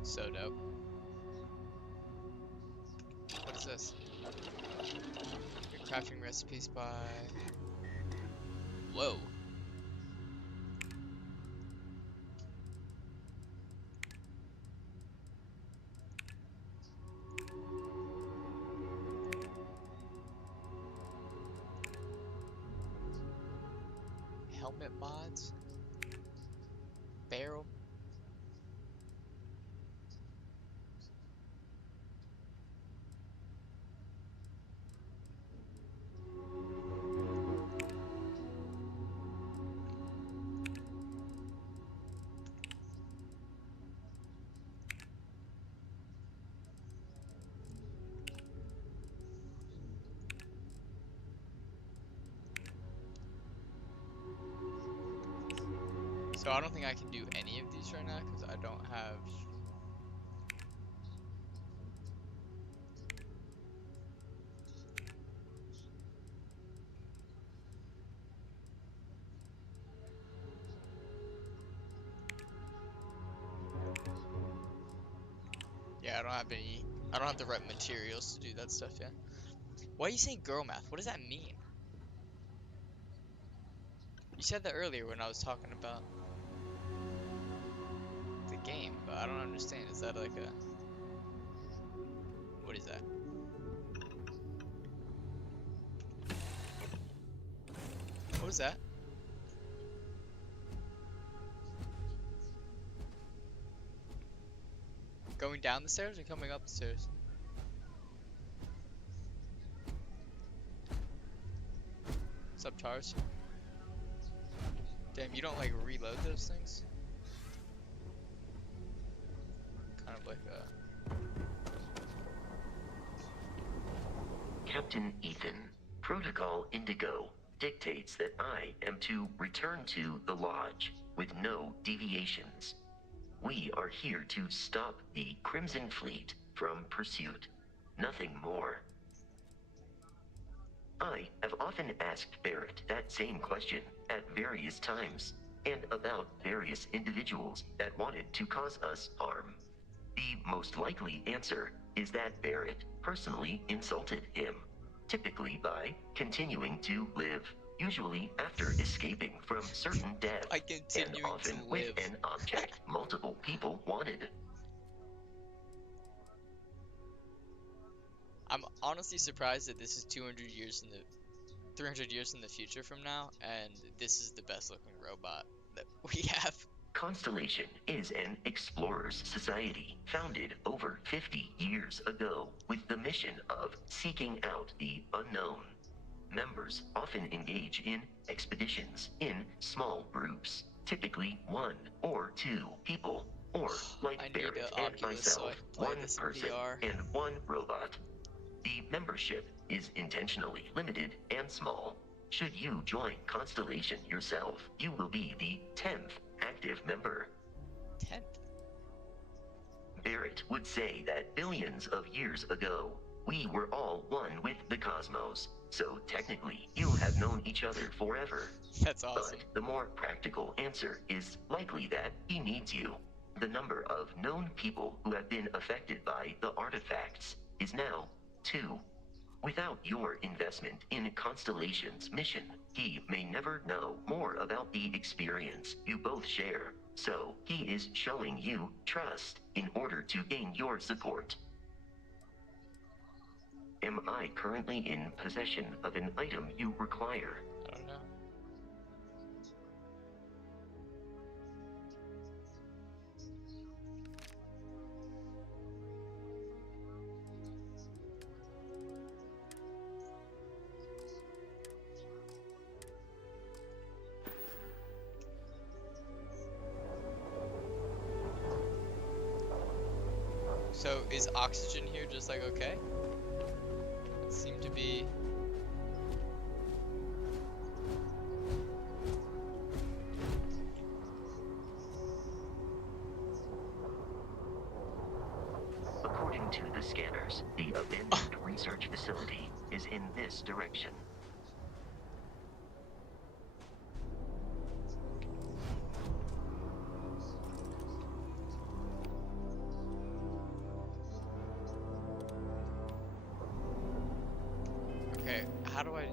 So dope. What is this? Your crafting recipes by... Whoa. Helmet mods? Barrel? So I don't think I can do any of these right now because I don't have... Yeah, I don't have the right materials to do that stuff yet. Why are you saying girl math? What does that mean? You said that earlier when I was talking about the game, but I don't understand. Is that like a... What is that? What was that? Going down the stairs or coming up the stairs? What's up, Tars? Damn, you don't like reload those things? Kind of like a... Captain Ethan, Protocol Indigo dictates that I am to return to the Lodge with no deviations. We are here to stop the Crimson Fleet from pursuit. Nothing more. I have often asked Barrett that same question at various times, and about various individuals that wanted to cause us harm. The most likely answer is that Barrett personally insulted him, typically by continuing to live, usually after escaping from certain death, By and continuing often to with live. an object multiple people wanted. I'm honestly surprised that this is 200 years in the 300 years in the future from now, and this is the best looking robot that we have. Constellation is an explorers society founded over 50 years ago with the mission of seeking out the unknown. Members often engage in expeditions in small groups, typically 1 or 2 people, or like I need Barrett an and Oculus so I myself, can play 1 this in person VR. and 1 robot. The membership is intentionally limited and small. Should you join Constellation yourself, you will be the 10th active member. 10th? Barrett would say that billions of years ago, we were all one with the cosmos, so technically you have known each other forever. That's awesome. But the more practical answer is likely that he needs you. The number of known people who have been affected by the artifacts is now 2. Without your investment in Constellation's mission, he may never know more about the experience you both share. So he is showing you trust in order to gain your support. Am I currently in possession of an item you require? I don't know. So is oxygen here just like okay? It seemed to be. According to the scanners, the abandoned research facility is in this direction. Okay, how do I?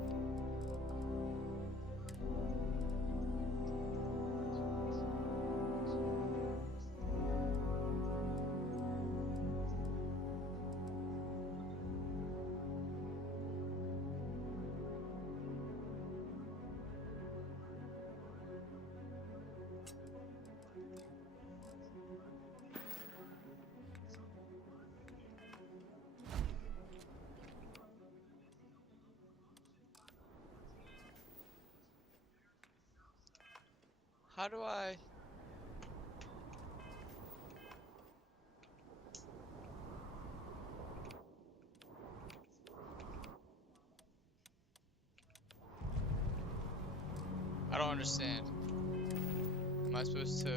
How do I? I don't understand. Am I supposed to?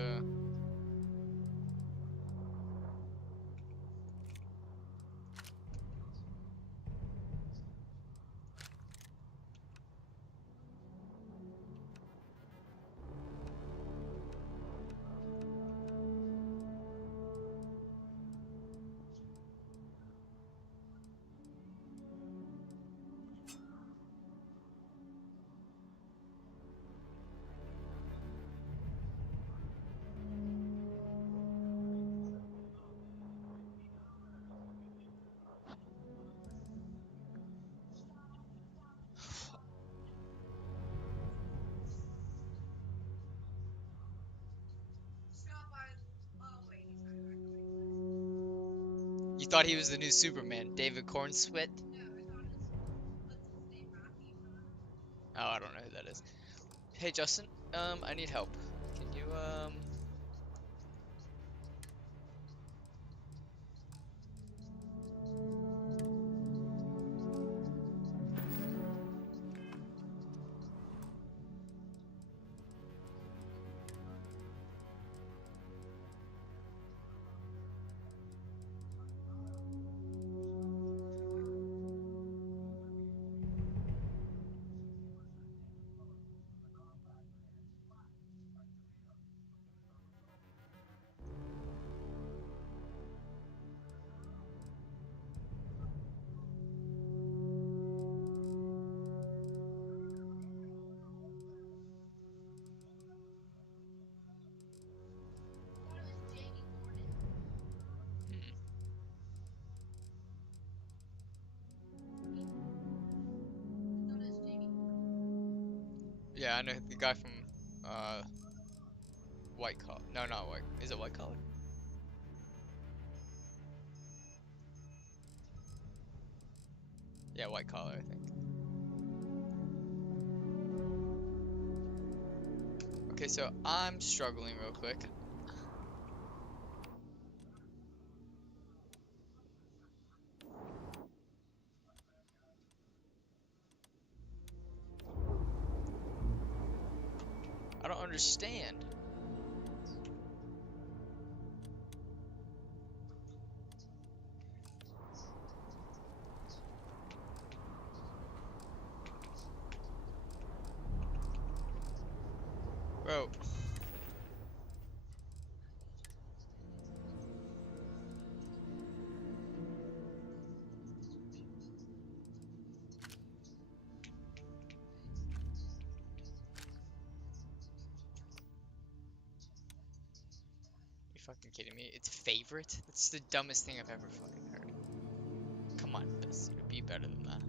You thought he was the new Superman, David Cornsweet? Oh, I don't know who that is. Hey Justin, I need help. Can you Yeah, I know the guy from White Collar. No, not White. Is it White Collar? Yeah, White Collar, I think. Okay, so I'm struggling real quick. I don't understand. Bro. You fucking kidding me? It's favorite? That's the dumbest thing I've ever fucking heard. Come on, this would be better than that.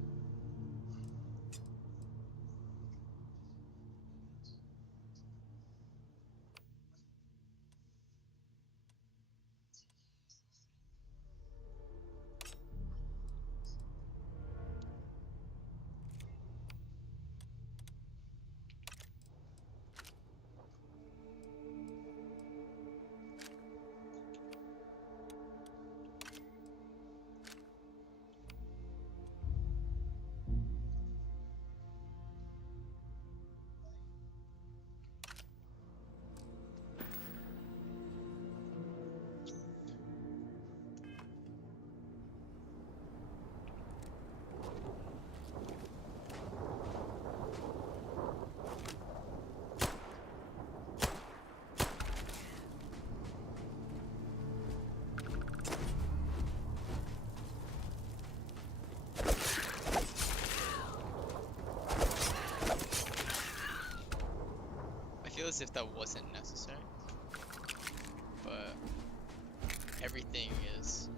I feel as if that wasn't necessary, but everything is.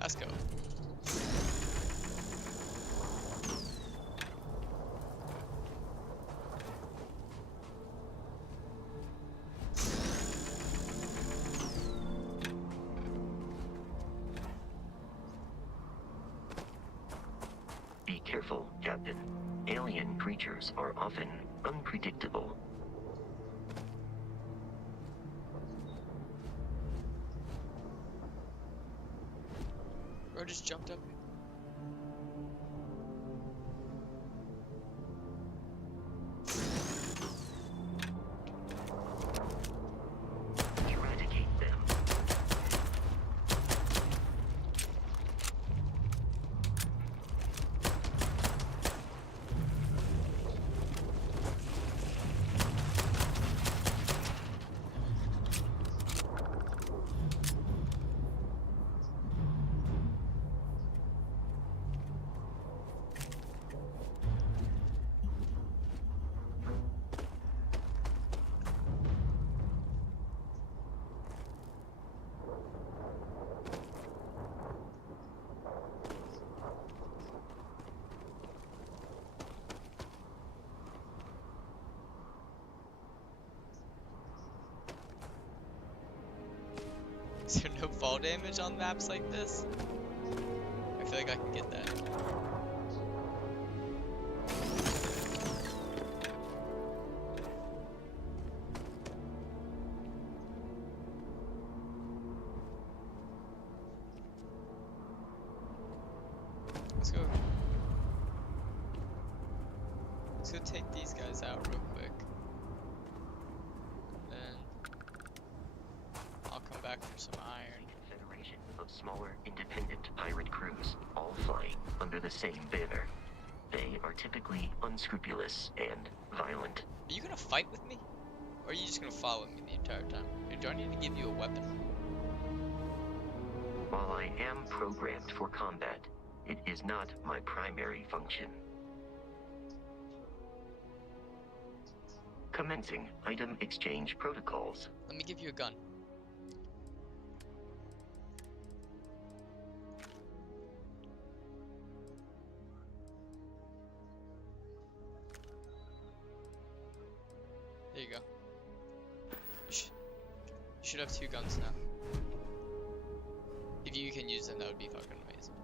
Let's go. Be careful, Captain. Alien creatures are often unpredictable. Bro just jumped up. Eradicate them. Is there no fall damage on maps like this? I feel like I can get that. Let's go. Let's go take these guys out real quick. Then I'll come back for some iron. Federation of smaller independent pirate crews, all flying under the same banner. They are typically unscrupulous and violent. Are you gonna fight with me? Or are you just gonna follow me the entire time? Or do I need to give you a weapon? While I am programmed for combat, it is not my primary function. Commencing item exchange protocols. Let me give you a gun. There you go. You should have 2 guns now. If you can use them, that would be fucking amazing.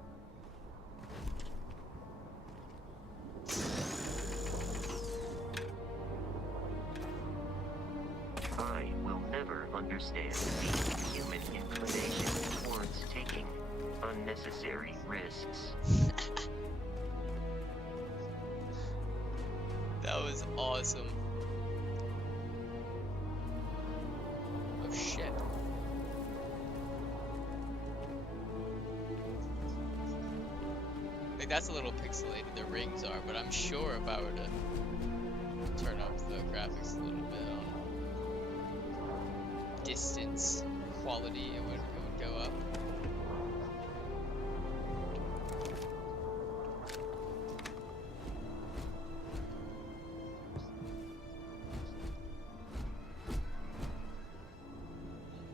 I will never understand the human inclination towards taking unnecessary risks. That was awesome. Oh shit. that's a little pixelated, the rings are, but I'm sure if I were to turn up the graphics a little bit on distance quality, it would go up.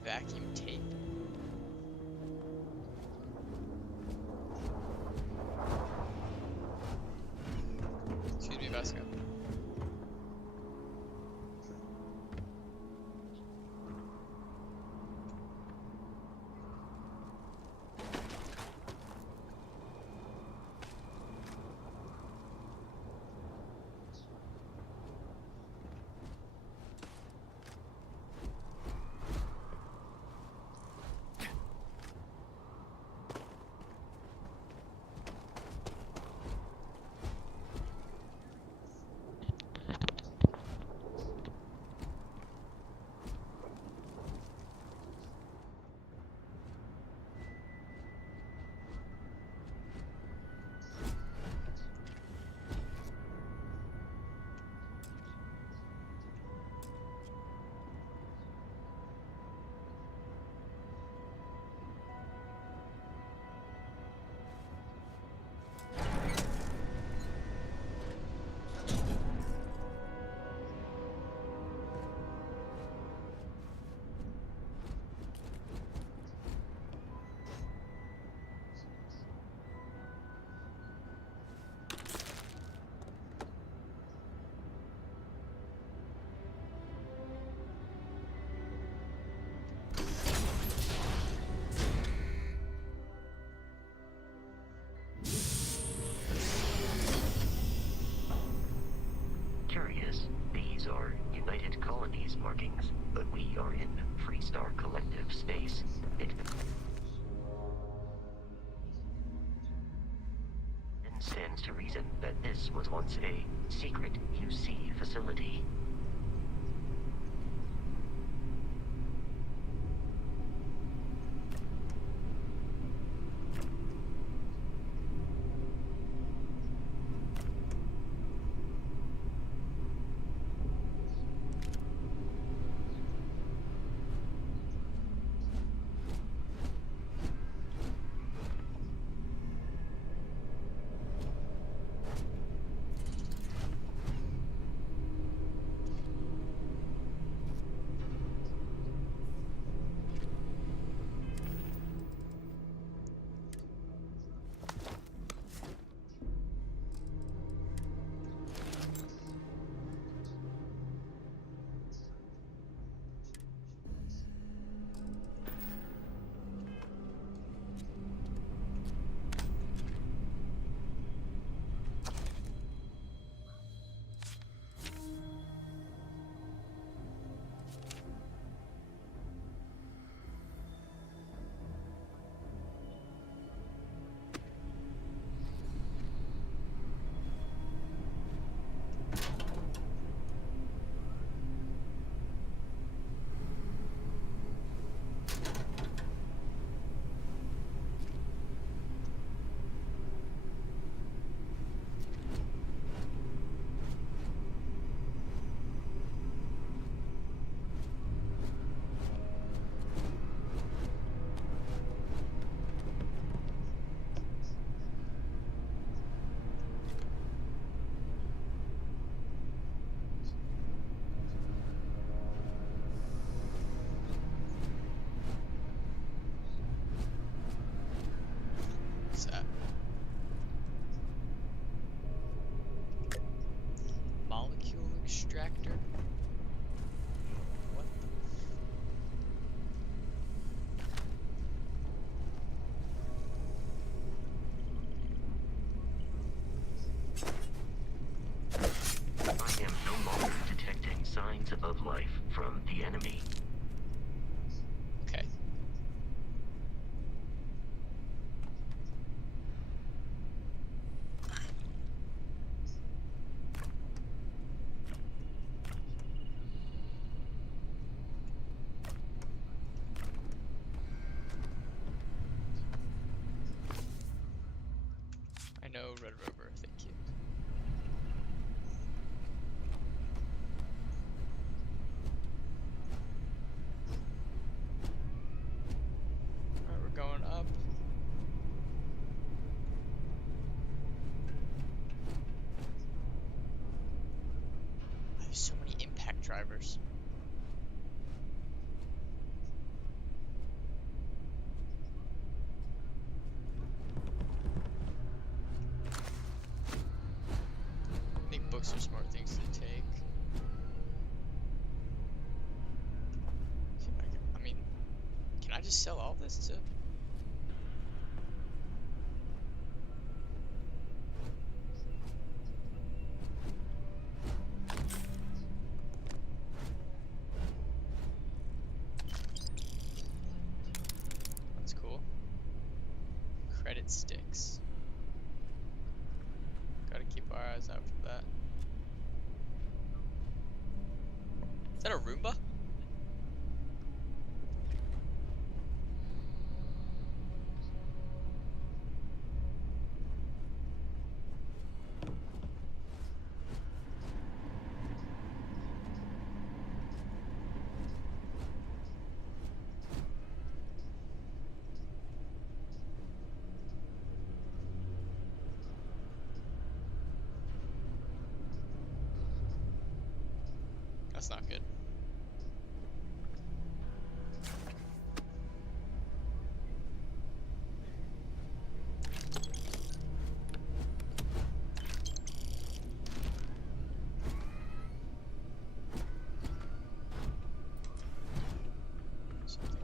Vacuum tape. Excuse me, Vasco. Curious. These are United Colonies markings, but we are in Freestar Collective space. It then stands to reason that this was once a secret UC facility. What's that? Molecule extractor? What the I am no longer detecting signs of life from the enemy. Okay. I No Red Rover, thank you. Alright, we're going up. I have so many impact drivers. I think books are smart things to take. See if I mean, can I just sell all this too? That's cool. Credit sticks. Gotta keep our eyes out for that. Is that a Roomba? That's not good. Something.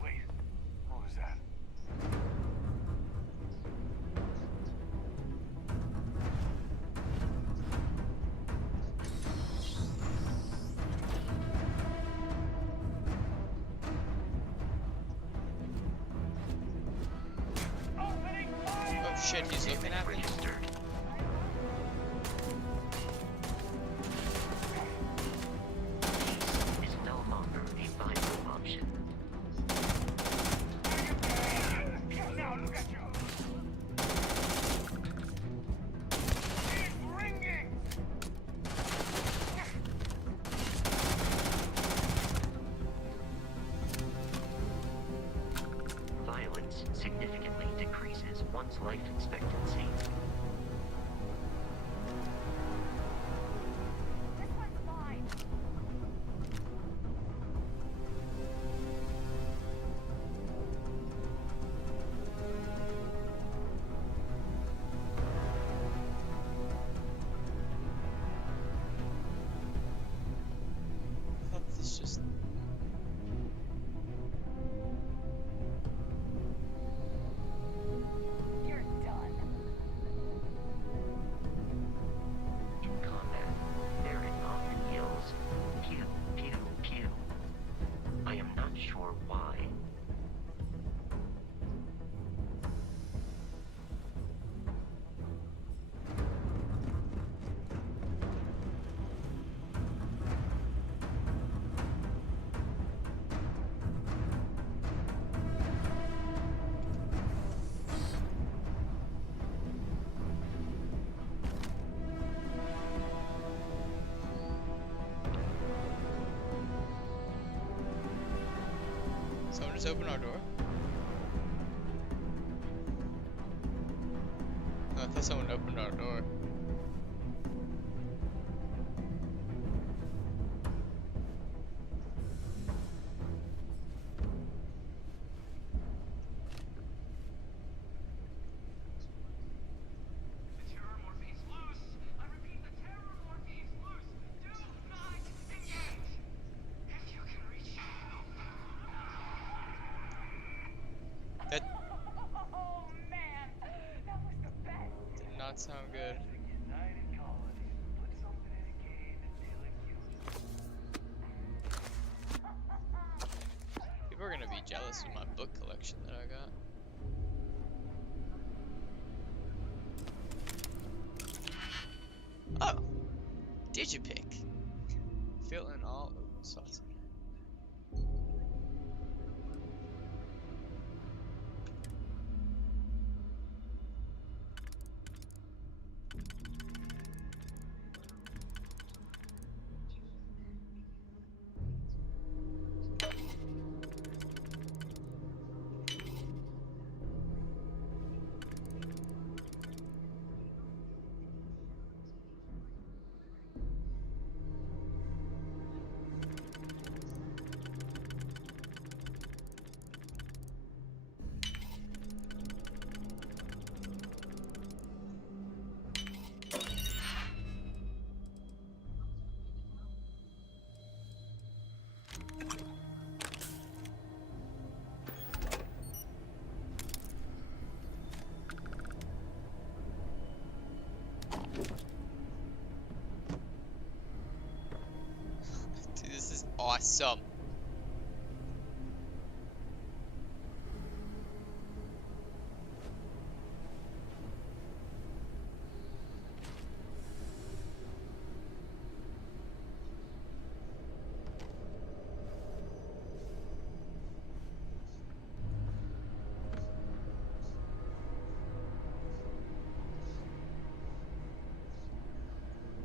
Wait, what was that? Oh shit, he's looking at me. Registered. Is no longer a viable option. Now look at you! It's ringing! Violence significantly decreases one's life expectancy. This one's fine. I thought this just. You're done. just open our door? Oh, I thought someone opened our door. That did not sound good. People are gonna be jealous of my book collection that I got. Oh, Digipick. Fill in all open slots. Dude, this is awesome.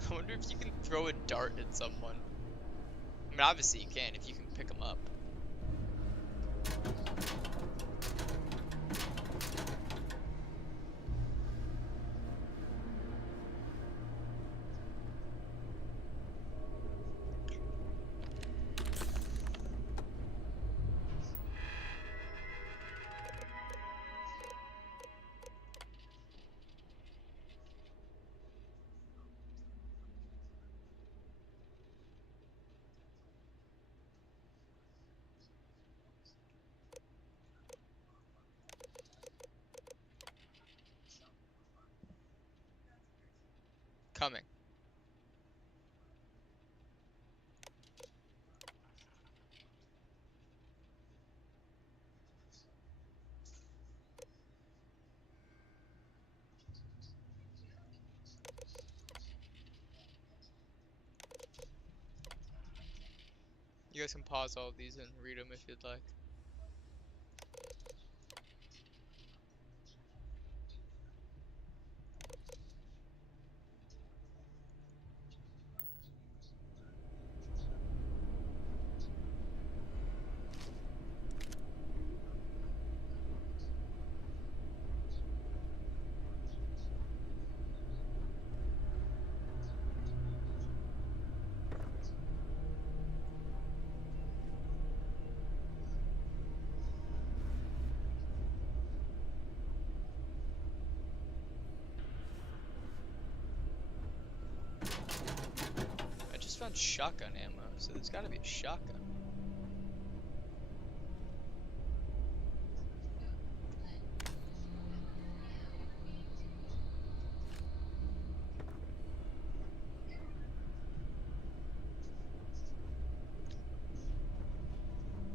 I wonder if you can throw a dart at someone. I mean, obviously you can if you can pick them up. Coming. You guys can pause all of these and read them if you'd like. I just found shotgun ammo, so there's gotta be a shotgun.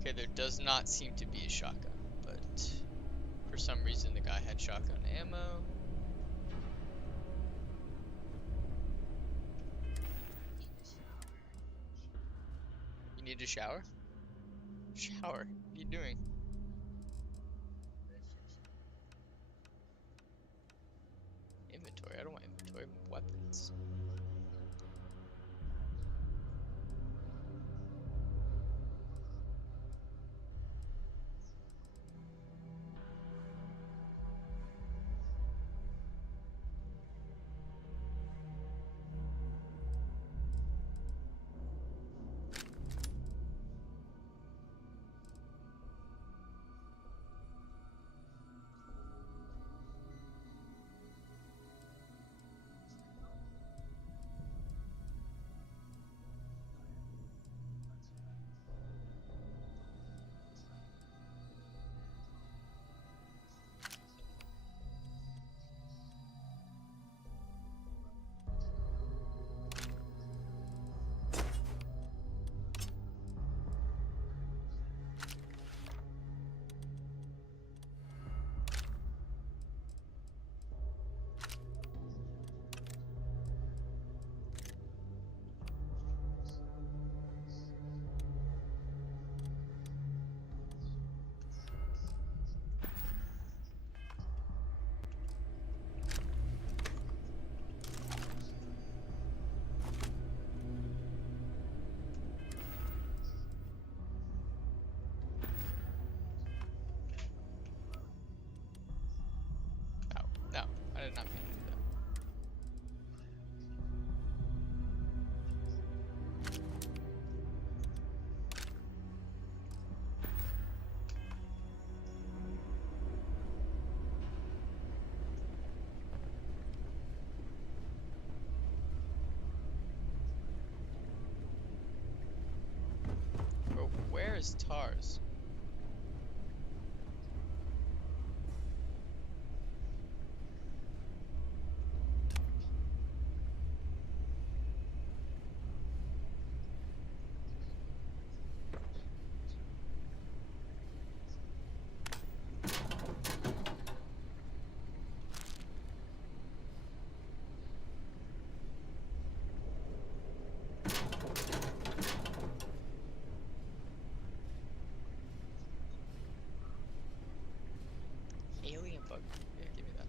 Okay, there does not seem to be a shotgun, but for some reason the guy had shotgun ammo. You need a shower? Shower? What are you doing? Inventory? I don't want inventory, I want weapons. is TARS? Alien bug. Yeah, give me that.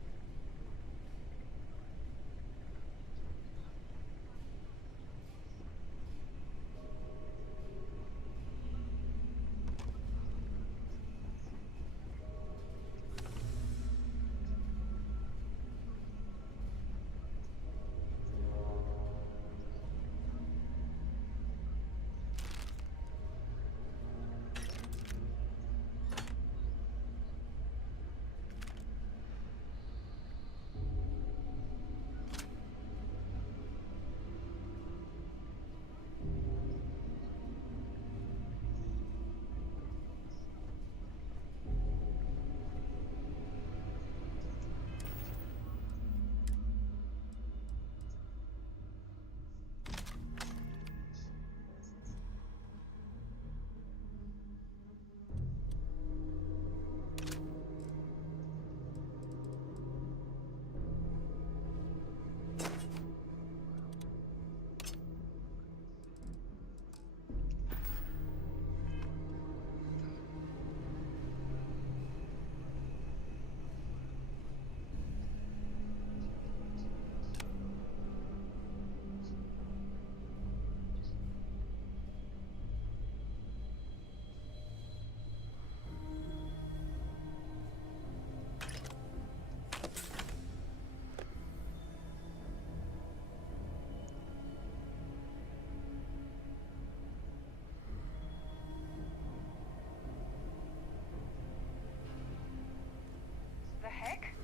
The heck?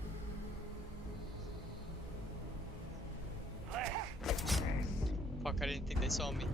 Fuck, I didn't think they saw me.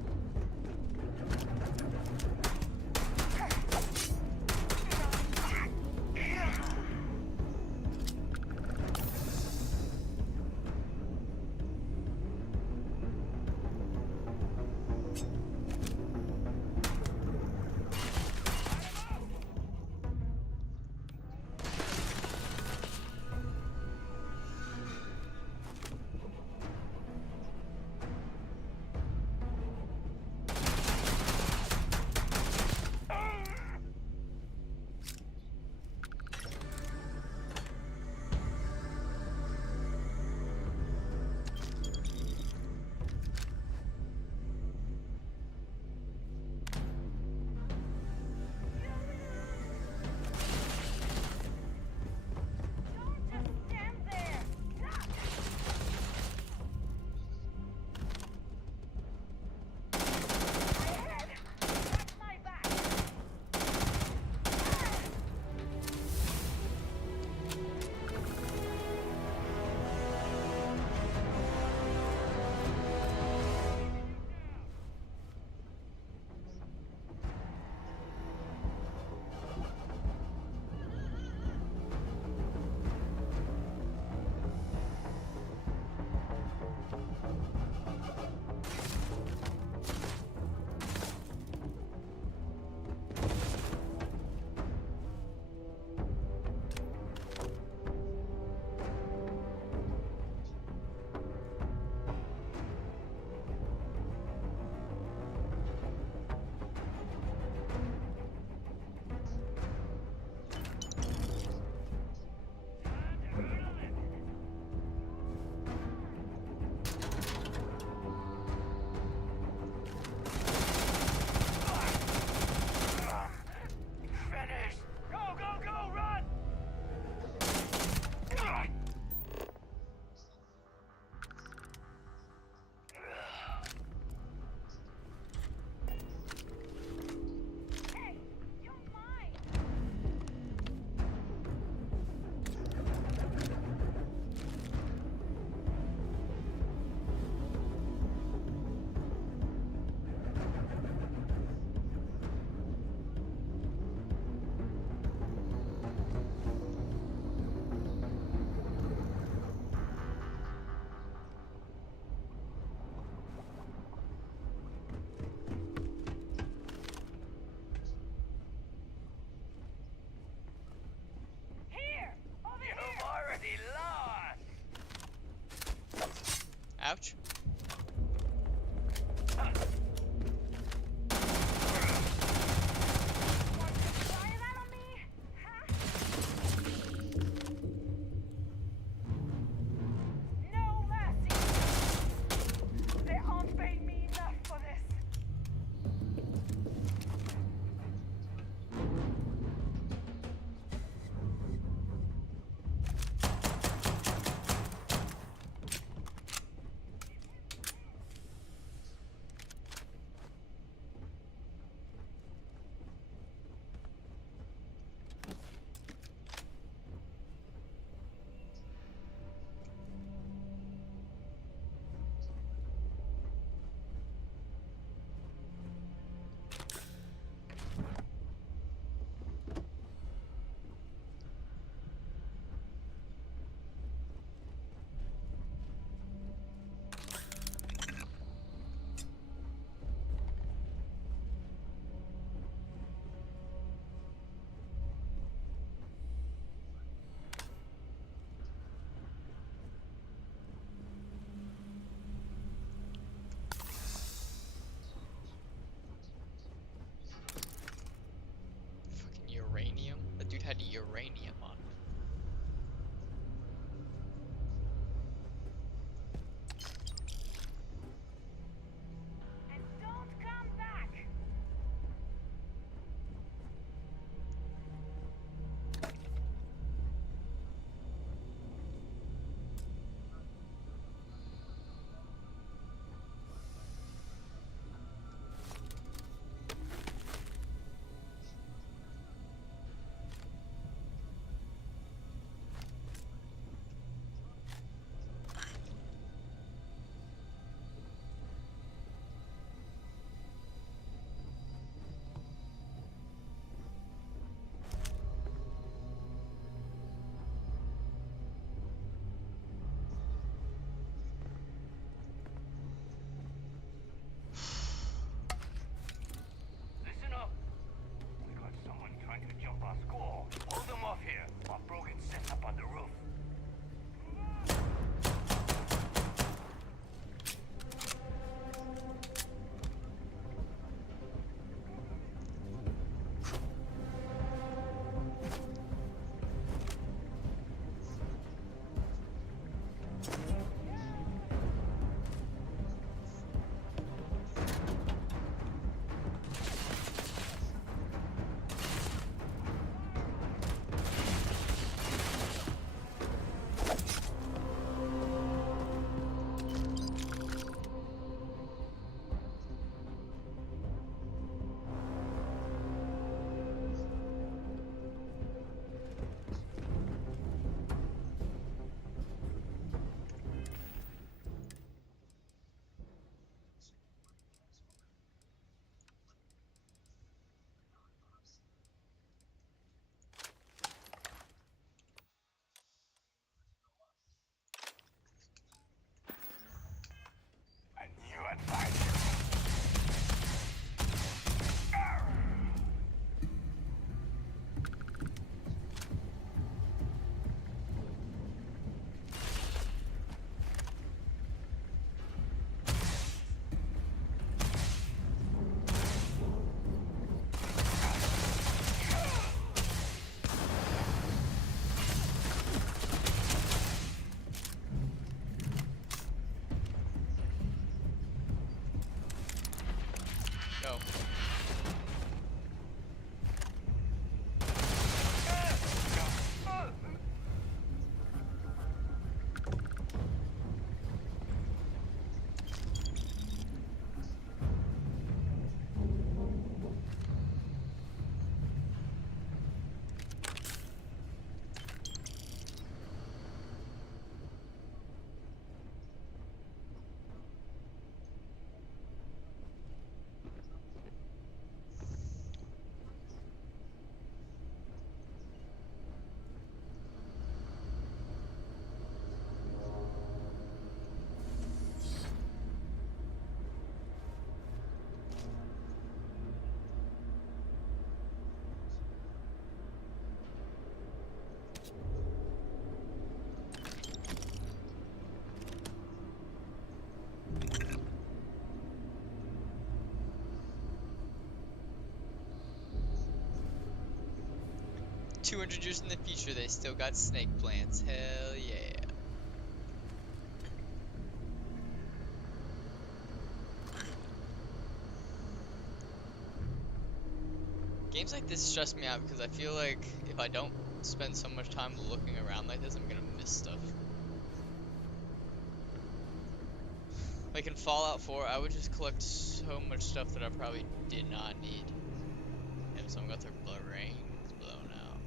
Ouch. No mercy! They aren't paying me enough for this. 200 years in the future, they still got snake plants. Hell yeah. Games like this stress me out because I feel like if I don't spend so much time looking around like this, I'm gonna miss stuff. Like in Fallout 4, I would just collect so much stuff that I probably did not need. And someone got their brains blown out.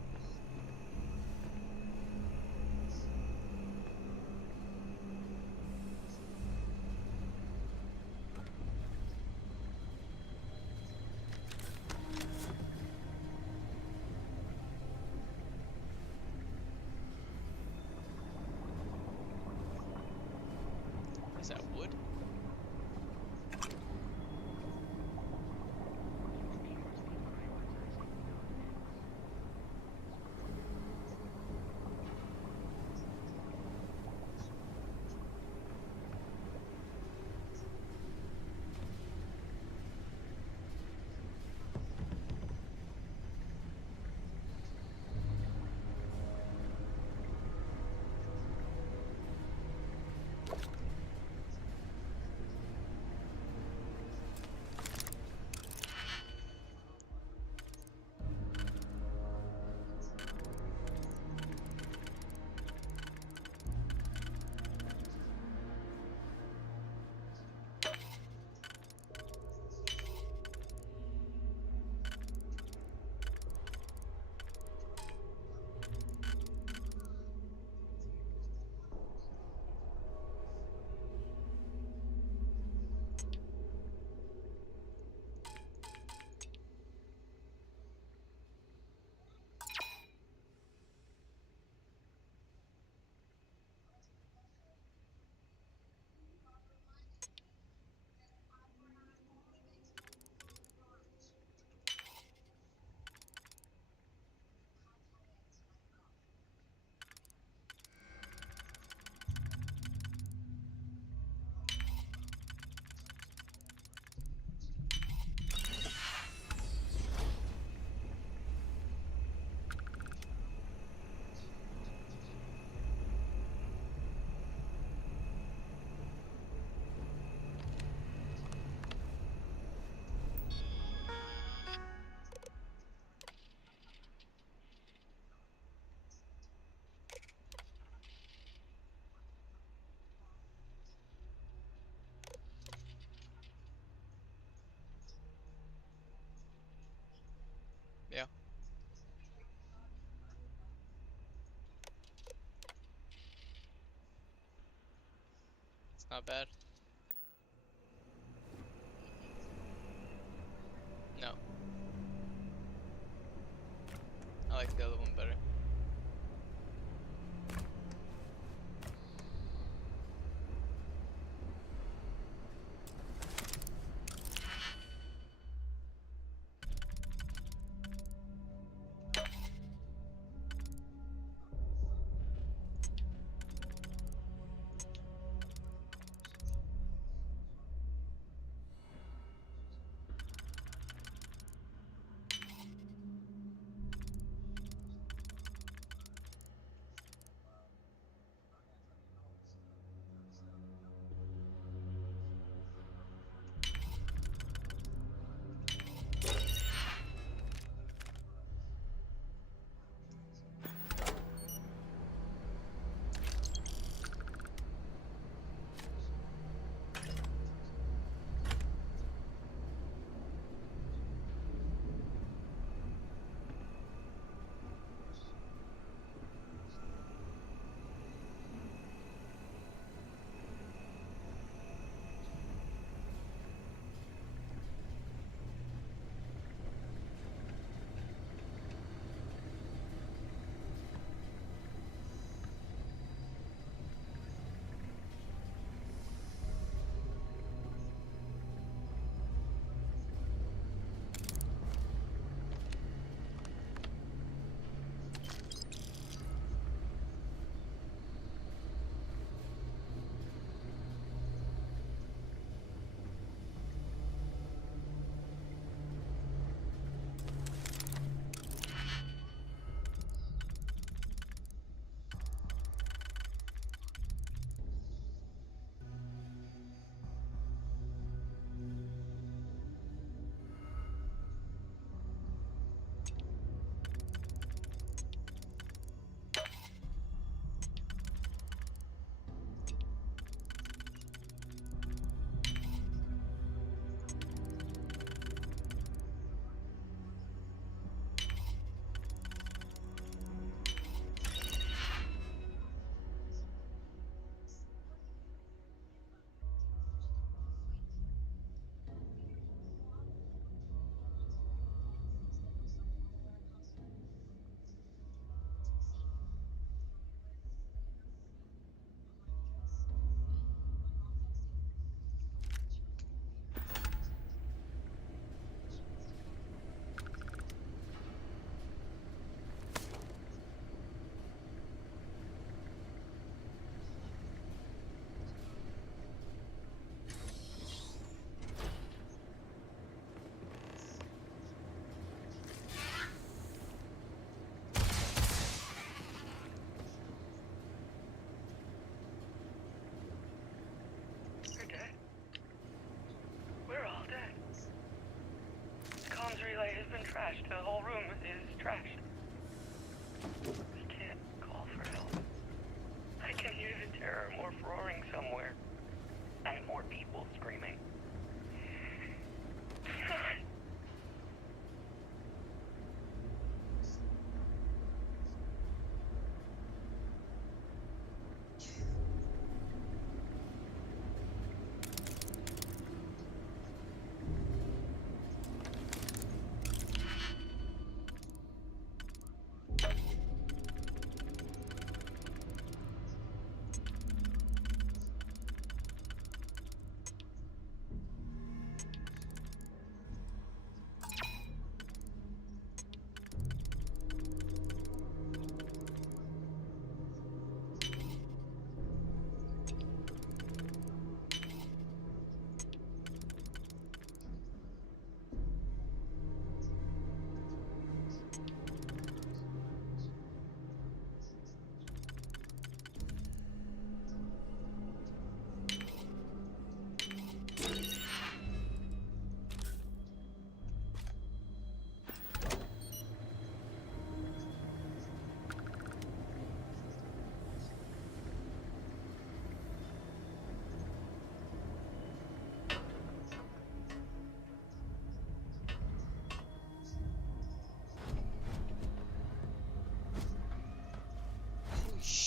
Is that wood? Yeah. It's not bad. No. I like the other one better.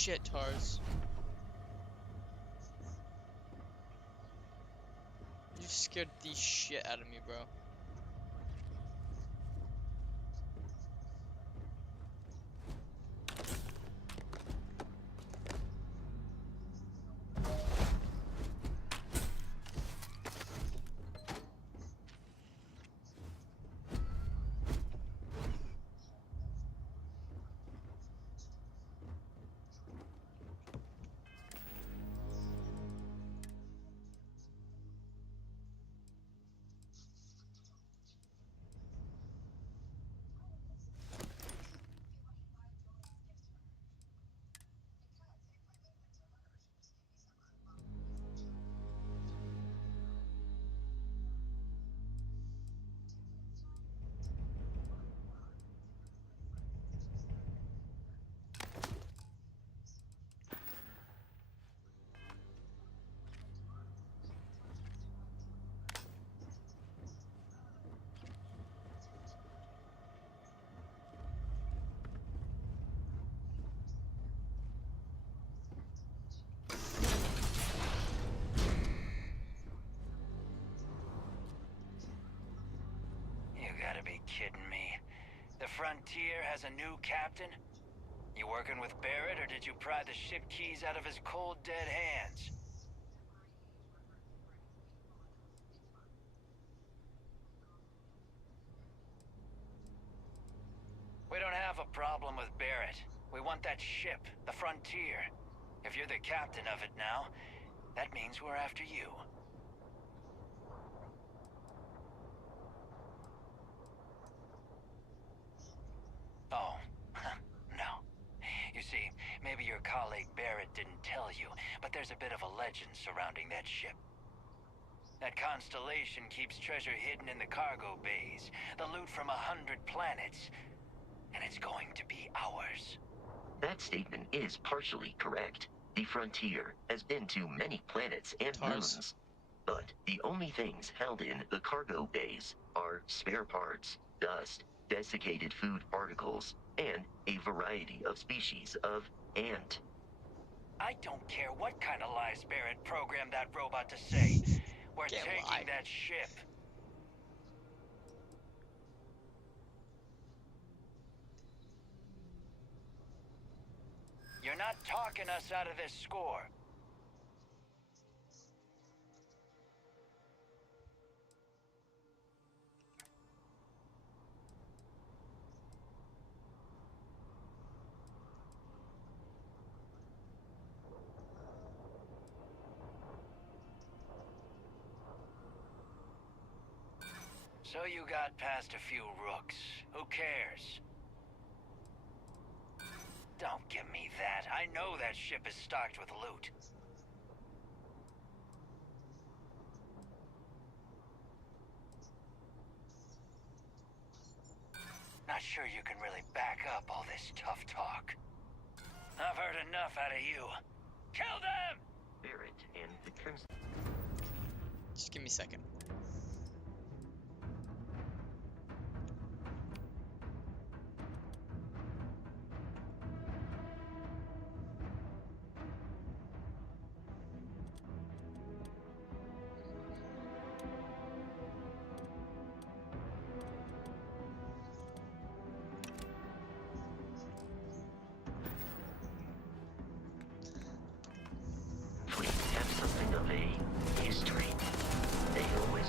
shit, Tars. You scared the shit out of me, bro. You gotta be kidding me. The Frontier has a new captain? You working with Barrett, or did you pry the ship keys out of his cold, dead hands? We don't have a problem with Barrett. We want that ship, the Frontier. If you're the captain of it now, that means we're after you. Oh, no. You see, maybe your colleague Barrett didn't tell you, but there's a bit of a legend surrounding that ship. That constellation keeps treasure hidden in the cargo bays, the loot from 100 planets, and it's going to be ours. That statement is partially correct. The Frontier has been to many planets and moons, but the only things held in the cargo bays are spare parts, dust, desiccated food particles, and a variety of species of ant. I don't care what kind of lies Barrett programmed that robot to say. We're taking that ship. You're not talking us out of this score. So you got past a few rooks. Who cares? Don't give me that. I know that ship is stocked with loot. Not sure you can really back up all this tough talk. I've heard enough out of you. Kill them! Barrett and the Crimson... Just give me a second. Fleets have something of a history. They always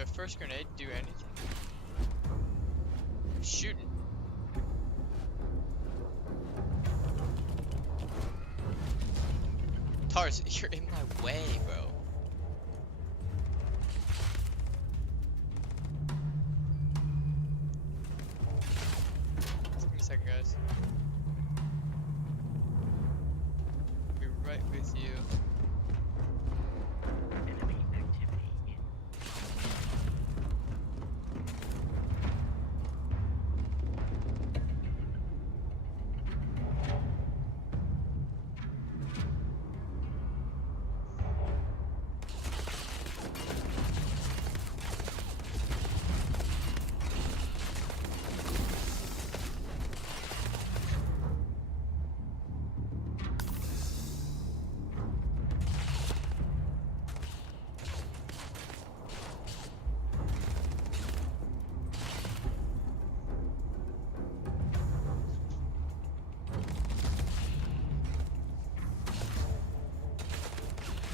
the first grenade do anything? I'm shooting. Tars, you're in my way, bro. Give me a second, guys. I'll be right with you. Enemy activity in.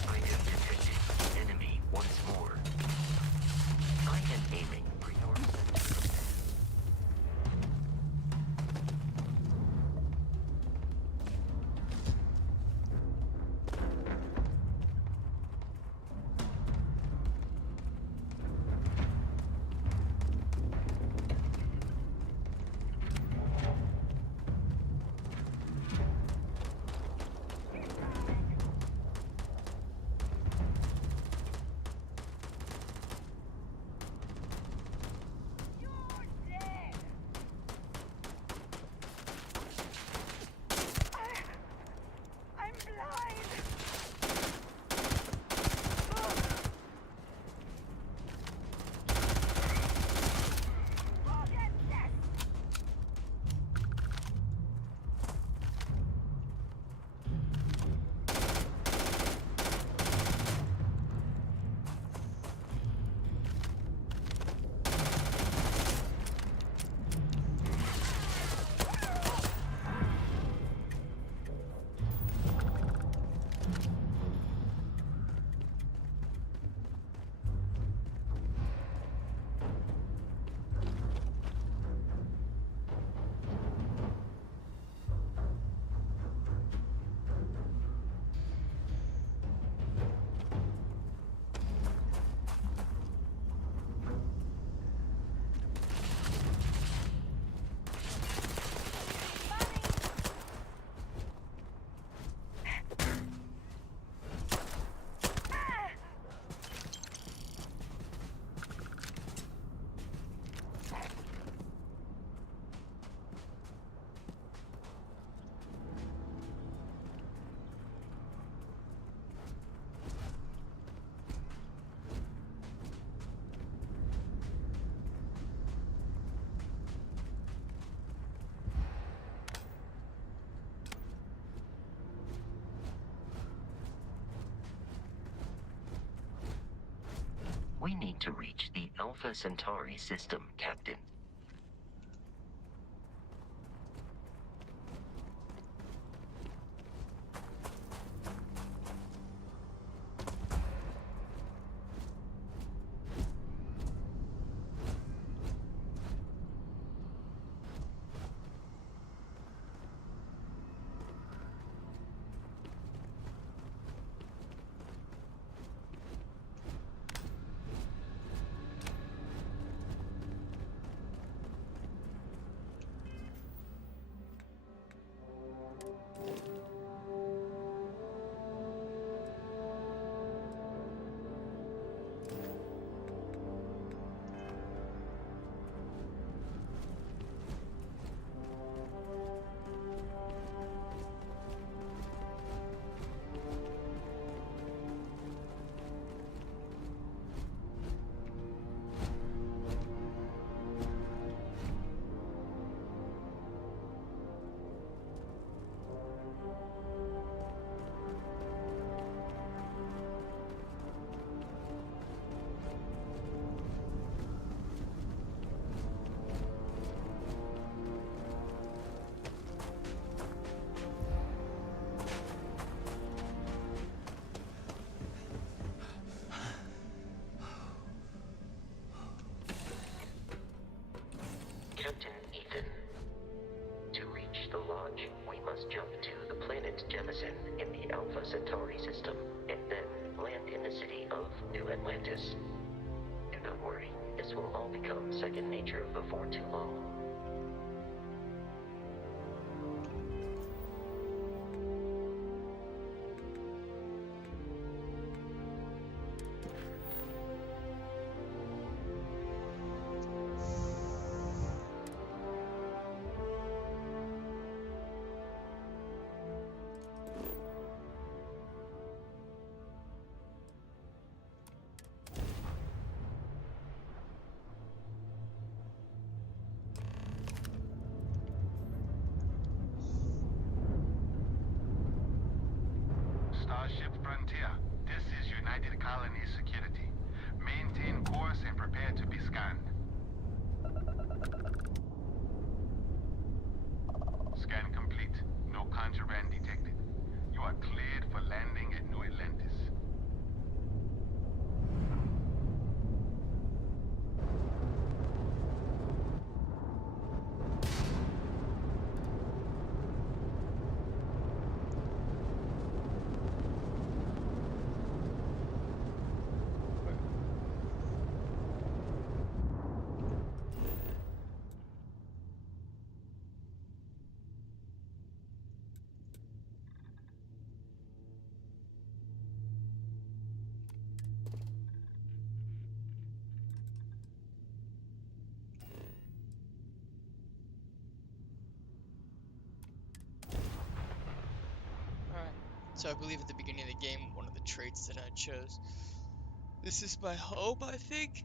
I have detected enemy once more. I am aiming for your center. You're dead. I'm blind. Forget this. We need to reach the Alpha Centauri system, Captain. We must jump to the planet Jemison in the Alpha Centauri system, and then land in the city of New Atlantis. Do not worry, this will all become second nature before too long. Starship Frontier, this is United Colonies Security. Maintain course and prepare to be scanned. Scan complete. No contraband detected. You are cleared for landing at New Atlantis. Alright, so I believe at the beginning of the game, one of the traits that I chose. This is my home, I think.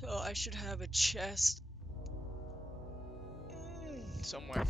So I should have a chest somewhere.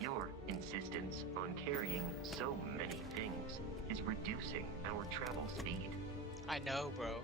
Your insistence on carrying so many things is reducing our travel speed. I know, bro.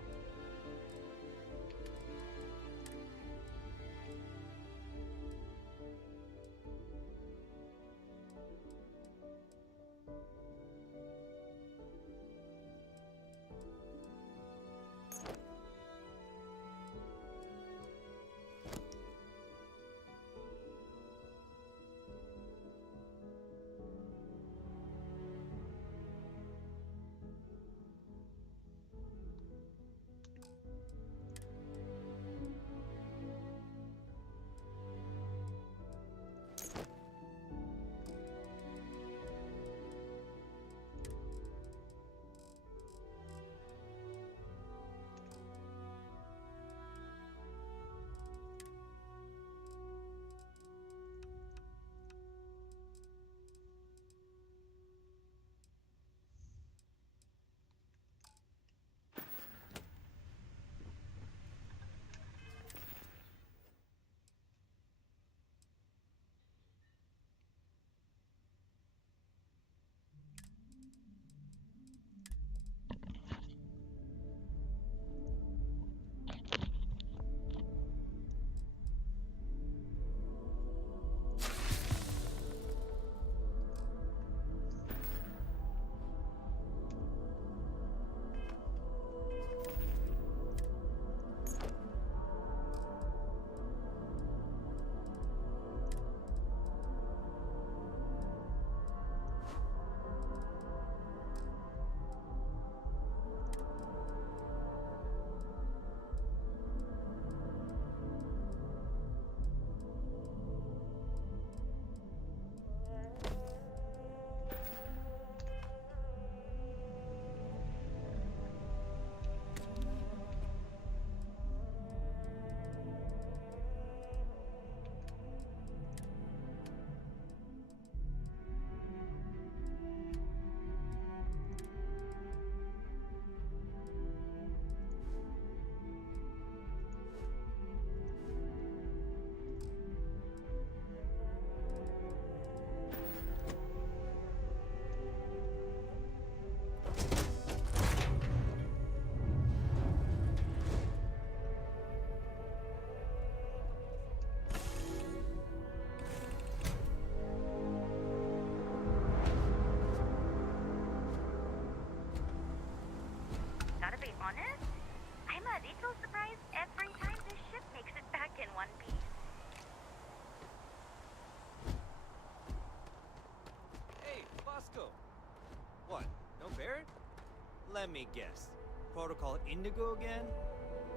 Let me guess. Protocol Indigo again?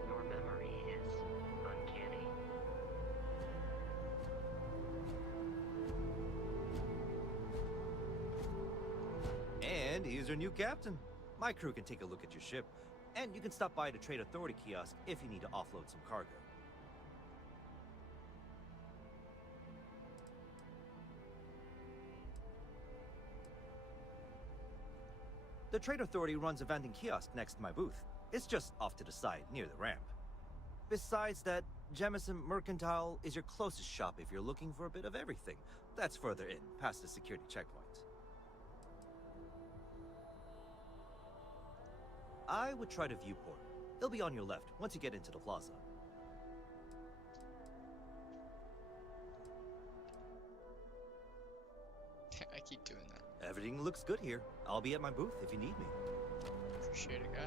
Your memory is uncanny. And here's your new captain. My crew can take a look at your ship, and you can stop by the Trade Authority kiosk if you need to offload some cargo. The Trade Authority runs a vending kiosk next to my booth. It's just off to the side, near the ramp. Besides that, Jemison Mercantile is your closest shop if you're looking for a bit of everything. That's further in, past the security checkpoint. I would try the viewport. It'll be on your left, once you get into the plaza. I keep doing that. Everything looks good here. I'll be at my booth if you need me. Appreciate it, guy.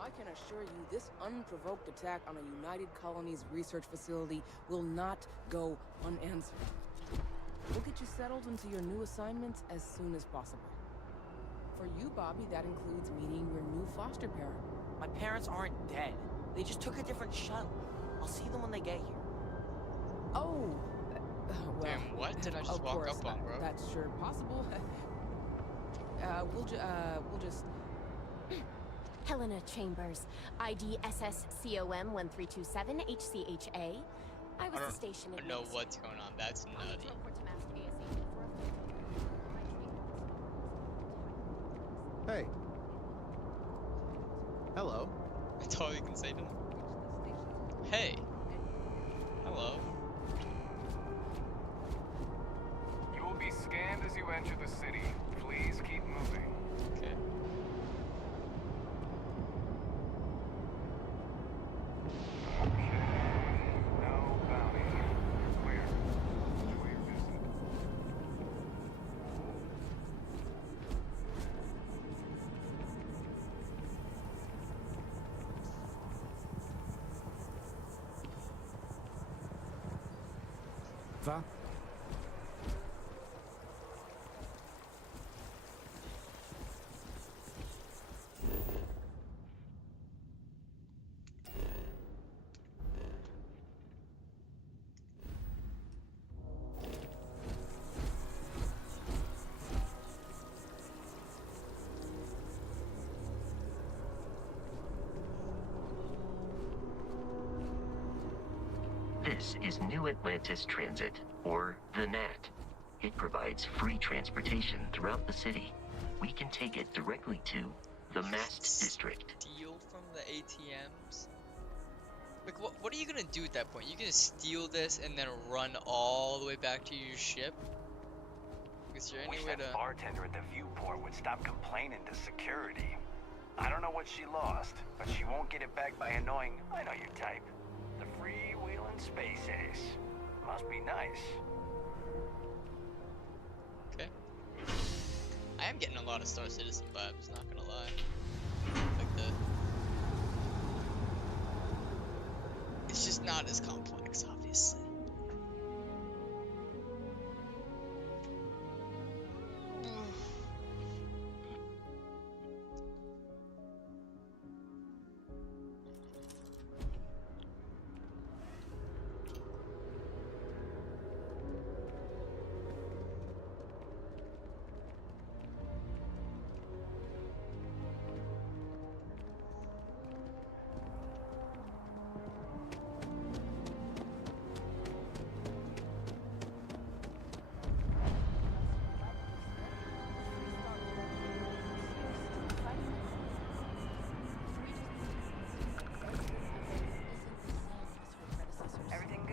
I can assure you this unprovoked attack on a United Colonies research facility will not go unanswered. We'll get you settled into your new assignments as soon as possible. For you, Bobby, that includes meeting your new foster parent. My parents aren't dead. They just took a different shuttle. I'll see them when they get here. Oh, well, damn, what did I just walk up on, bro? That's sure possible. We'll just... Helena Chambers, ID SSCOM 1327 HCHA. I was the station I don't know what's going on. That's nutty. Hey. Hello. That's all you can say to him. Hey. Hello. You will be scanned as you enter the city. Please keep moving. Okay. No bounty. You're clear. Enjoy your visit. Va? This is New Atlantis Transit, or the NAT. It provides free transportation throughout the city. We can take it directly to the Mast District. Steal from the ATMs? Like, what are you gonna do at that point? You gonna steal this and then run all the way back to your ship? Is there any Wish way that to... bartender at the viewport would stop complaining to security. I don't know what she lost, but she won't get it back by annoying, I know your type. The freewheeling space ace. Must be nice. Okay. I am getting a lot of Star Citizen vibes, not gonna lie. Like the... It's just not as complex, obviously.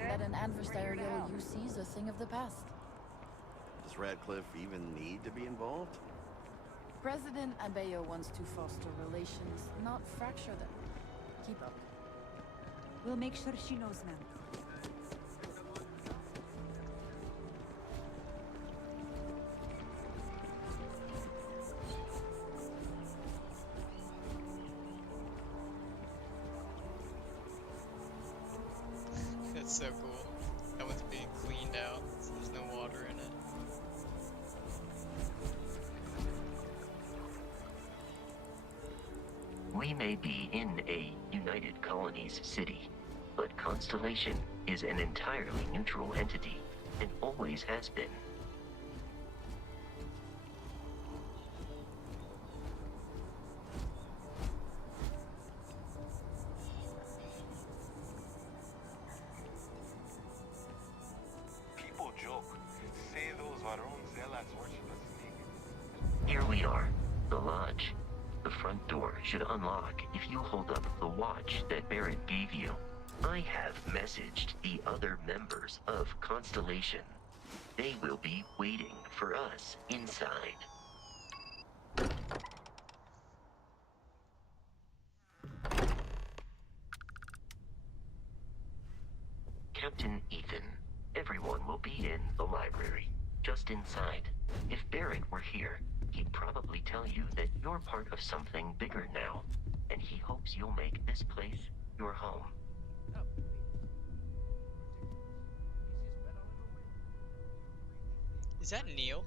That an adversarial UC is a thing of the past. Does Radcliffe even need to be involved? President Abeyo wants to foster relations, not fracture them. Keep up. We'll make sure she knows, ma'am. That's so cool. That one's being cleaned out, so there's no water in it. We may be in a United Colonies city, but Constellation is an entirely neutral entity and always has been. People joke. Say those Varun zealots worship us naked. Here we are, the lodge. The front door should unlock if you hold up the watch that Barrett gave you. I have messaged the other members of Constellation. They will be waiting for us inside. Captain Ethan, everyone will be in the library, just inside. If Barrett were here, he'd probably tell you that you're part of something bigger now, and he hopes you'll make this place your home. Is that Neil?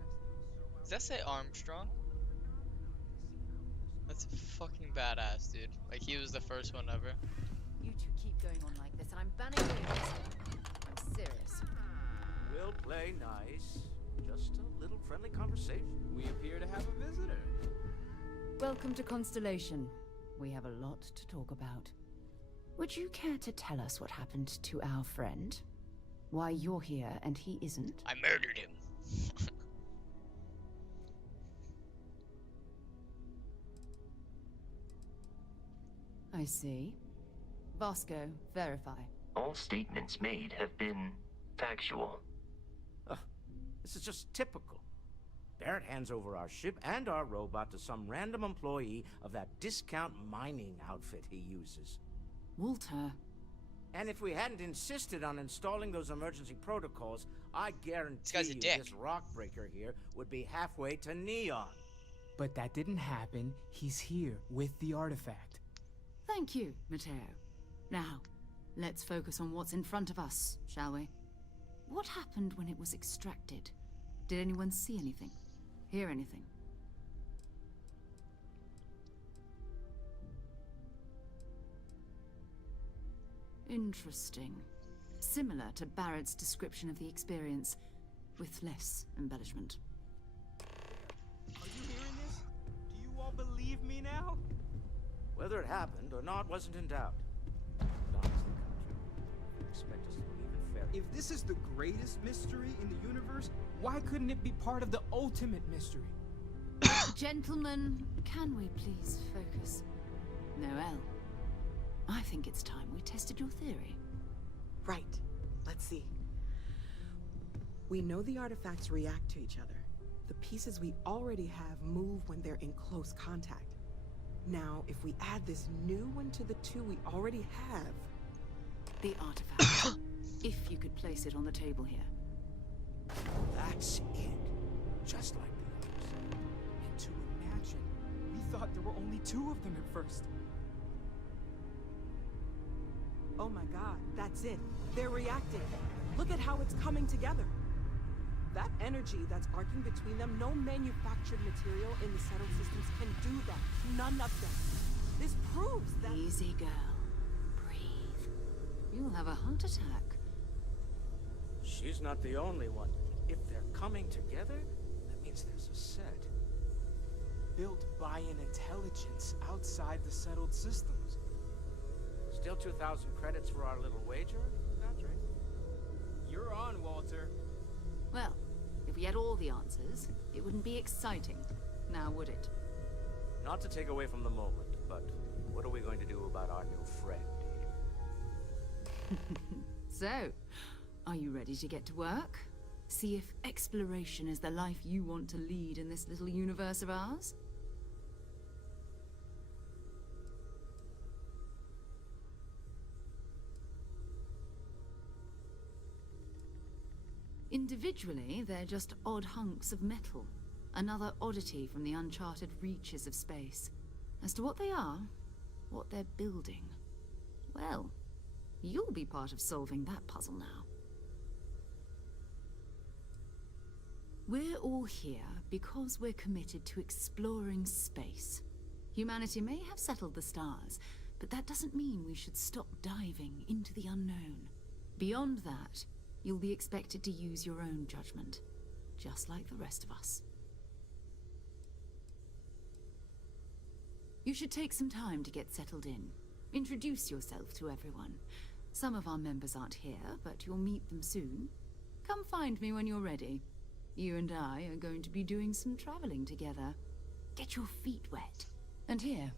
Does that say Armstrong? That's fucking badass, dude. Like, he was the first one ever. You two keep going on like this, and I'm banning you. I'm serious. We'll play nice. Just a little friendly conversation. We appear to have a visitor. Welcome to Constellation. We have a lot to talk about. Would you care to tell us what happened to our friend? Why you're here and he isn't? I murdered him. I see. Vasco, verify. All statements made have been factual. This is just typical. Barrett hands over our ship and our robot to some random employee of that discount mining outfit he uses. Walter. And if we hadn't insisted on installing those emergency protocols, I guarantee guy's a you dick. this rock breaker here would be halfway to Neon. But that didn't happen. He's here with the artifact. Thank you, Matteo. Now, let's focus on what's in front of us, shall we? What happened when it was extracted? Did anyone see anything? Hear anything? Interesting. Similar to Barrett's description of the experience, with less embellishment. Are you hearing this? Do you all believe me now? Whether it happened or not wasn't in doubt. Honestly, country, you expect us to believe in fairy. If this is the greatest mystery in the universe, why couldn't it be part of the ultimate mystery? Gentlemen, can we please focus? Noel, I think it's time we tested your theory. Right. Let's see. We know the artifacts react to each other. The pieces we already have move when they're in close contact. Now, if we add this new one to the two we already have... The artifact. If you could place it on the table here. That's it. Just like the others. And to imagine, we thought there were only 2 of them at first. Oh my god, that's it. They're reacting. Look at how it's coming together. That energy that's arcing between them, no manufactured material in the settled systems can do that. None of them. This proves that... Easy, girl. Breathe. You'll have a heart attack. She's not the only one. If they're coming together, that means there's a set. Built by an intelligence outside the settled systems. Still 2,000 credits for our little wager, Patrick? You're on, Walter. Well, if we had all the answers, it wouldn't be exciting, now would it? Not to take away from the moment, but what are we going to do about our new friend here? So, are you ready to get to work? See if exploration is the life you want to lead in this little universe of ours? Individually, they're just odd hunks of metal. Another oddity from the uncharted reaches of space. As to what they are, what they're building, well, you'll be part of solving that puzzle now. We're all here because we're committed to exploring space. Humanity may have settled the stars, but that doesn't mean we should stop diving into the unknown. Beyond that, you'll be expected to use your own judgment, just like the rest of us. You should take some time to get settled in. Introduce yourself to everyone. Some of our members aren't here, but you'll meet them soon. Come find me when you're ready. You and I are going to be doing some traveling together. Get your feet wet. And here,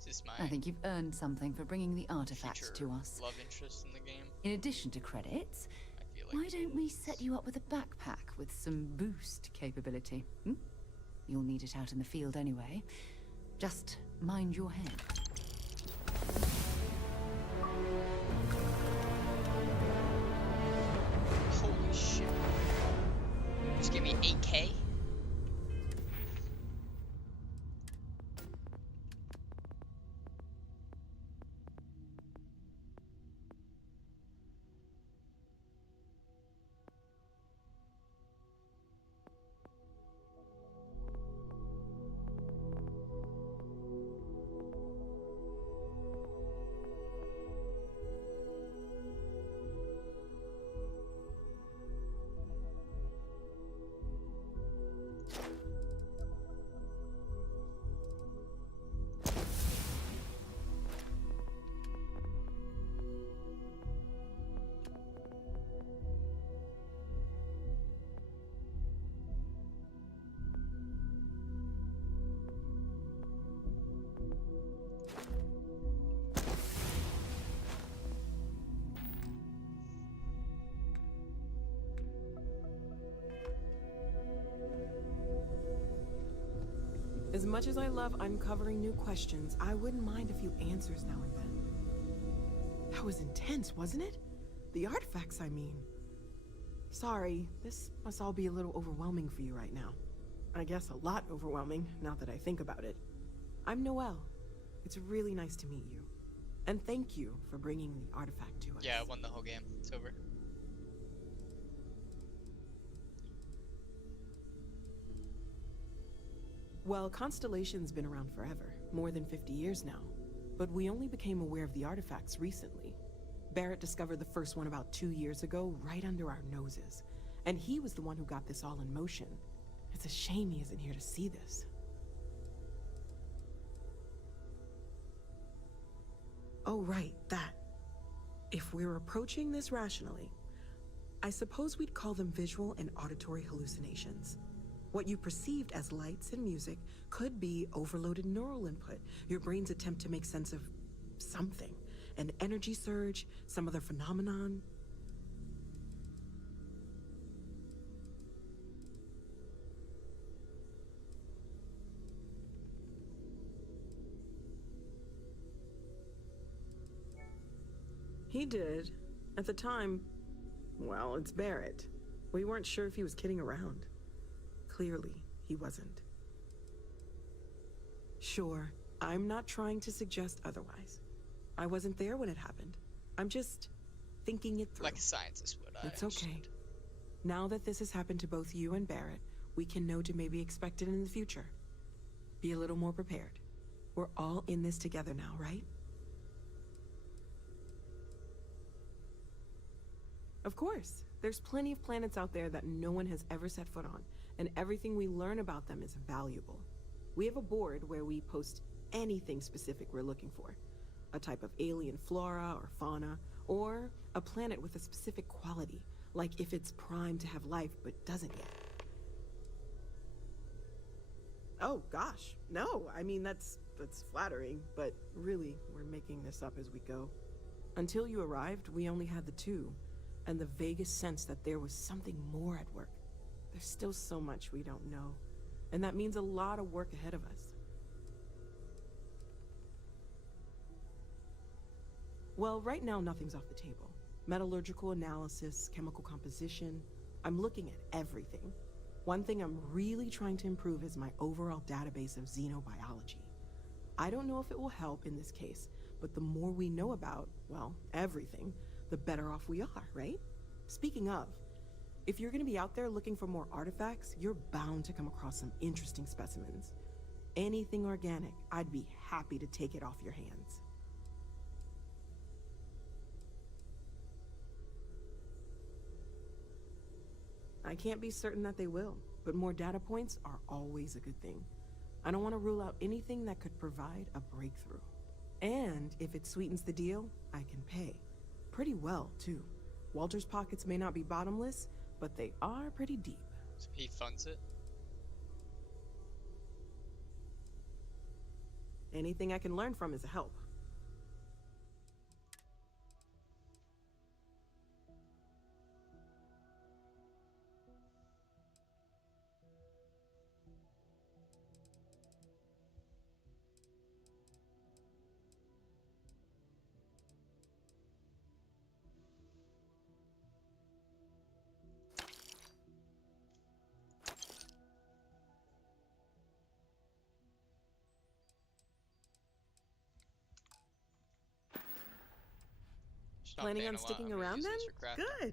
Is this my I think you've earned something for bringing the artifact future to us. love interest in the game? In addition to credits, I feel like why don't we set you up with a backpack with some boost capability? Hmm? You'll need it out in the field anyway. Just mind your head. Holy shit. Just give me 8K? As much as I love uncovering new questions, I wouldn't mind a few answers now and then. That was intense, wasn't it? The artifacts, I mean. Sorry, this must all be a little overwhelming for you right now. I guess a lot overwhelming, now that I think about it. I'm Noelle. It's really nice to meet you. And thank you for bringing the artifact to us. Yeah, I won the whole game. It's over. Well, Constellation's been around forever, more than 50 years now. But we only became aware of the artifacts recently. Barrett discovered the first one about 2 years ago, right under our noses. And he was the one who got this all in motion. It's a shame he isn't here to see this. Oh, right, that. If we're approaching this rationally, I suppose we'd call them visual and auditory hallucinations. What you perceived as lights and music could be overloaded neural input, your brain's attempt to make sense of something. An energy surge, some other phenomenon. He did. At the time, well, it's Barrett. We weren't sure if he was kidding around. Clearly, he wasn't. Sure, I'm not trying to suggest otherwise. I wasn't there when it happened. I'm just thinking it through. Like a scientist would, I It's understand. okay. Now that this has happened to both you and Barrett, we can know to maybe expect it in the future. Be a little more prepared. We're all in this together now, right? Of course. There's plenty of planets out there that no one has ever set foot on, and everything we learn about them is valuable. We have a board where we post anything specific we're looking for. A type of alien flora or fauna, or a planet with a specific quality, like if it's primed to have life but doesn't yet. Oh gosh, no, I mean that's flattering, but really, we're making this up as we go. Until you arrived, we only had the two, and the vaguest sense that there was something more at work. There's still so much we don't know, and that means a lot of work ahead of us. Well, right now nothing's off the table. Metallurgical analysis, chemical composition, I'm looking at everything. One thing I'm really trying to improve is my overall database of xenobiology. I don't know if it will help in this case, but the more we know about, well, everything, the better off we are, right? Speaking of, if you're gonna be out there looking for more artifacts, you're bound to come across some interesting specimens. Anything organic, I'd be happy to take it off your hands. I can't be certain that they will, but more data points are always a good thing. I don't want to rule out anything that could provide a breakthrough. And if it sweetens the deal, I can pay. Pretty well, too. Walter's pockets may not be bottomless, but they are pretty deep. So he funds it? Anything I can learn from is a help. Planning on sticking around then? Good.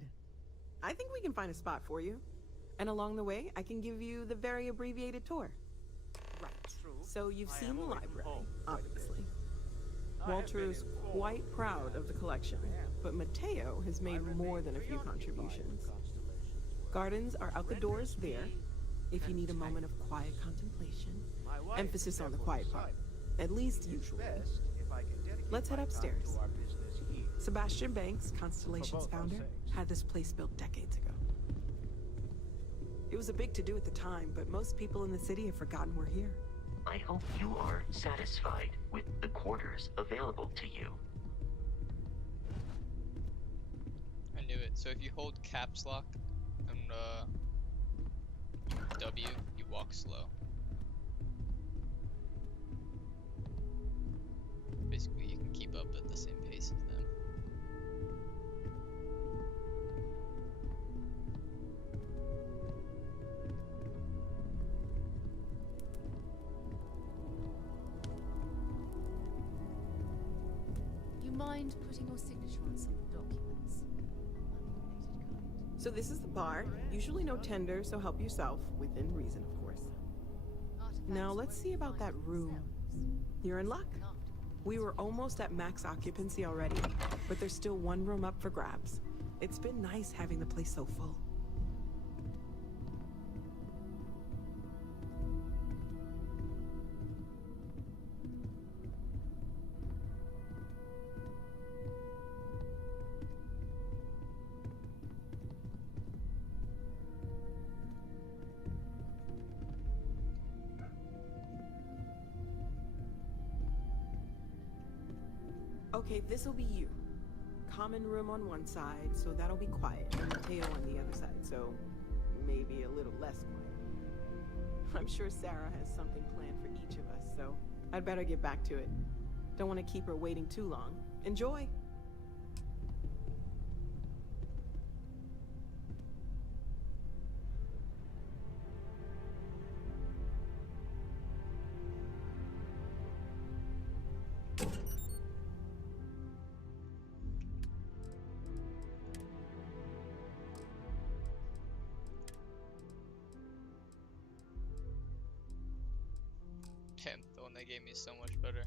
I think we can find a spot for you. And along the way, I can give you the very abbreviated tour. Right. So you've seen the library, obviously. Walter is quite proud of the collection, but Mateo has made more than a few contributions. Gardens are out the doors there, if you need a moment of quiet contemplation. Emphasis on the quiet part, at least usually. Let's head upstairs. Sebastian Banks, Constellation's founder, had this place built decades ago. It was a big to-do at the time, but most people in the city have forgotten we're here. I hope you are satisfied with the quarters available to you. I knew it. So if you hold caps lock and W, you walk slow. basically you can keep up at the same pace as them. You mind putting your signature on some documents? So this is the bar. Usually no tender, so help yourself. Within reason, of course. Now let's see about that room. You're in luck. We were almost at max occupancy already, but there's still one room up for grabs. It's been nice having the place so full. Okay, this'll be you. Common room on one side, so that'll be quiet, and Mateo on the other side, so maybe a little less quiet. I'm sure Sarah has something planned for each of us, so I'd better get back to it. Don't want to keep her waiting too long. Enjoy! Damn, the one they gave me is so much better.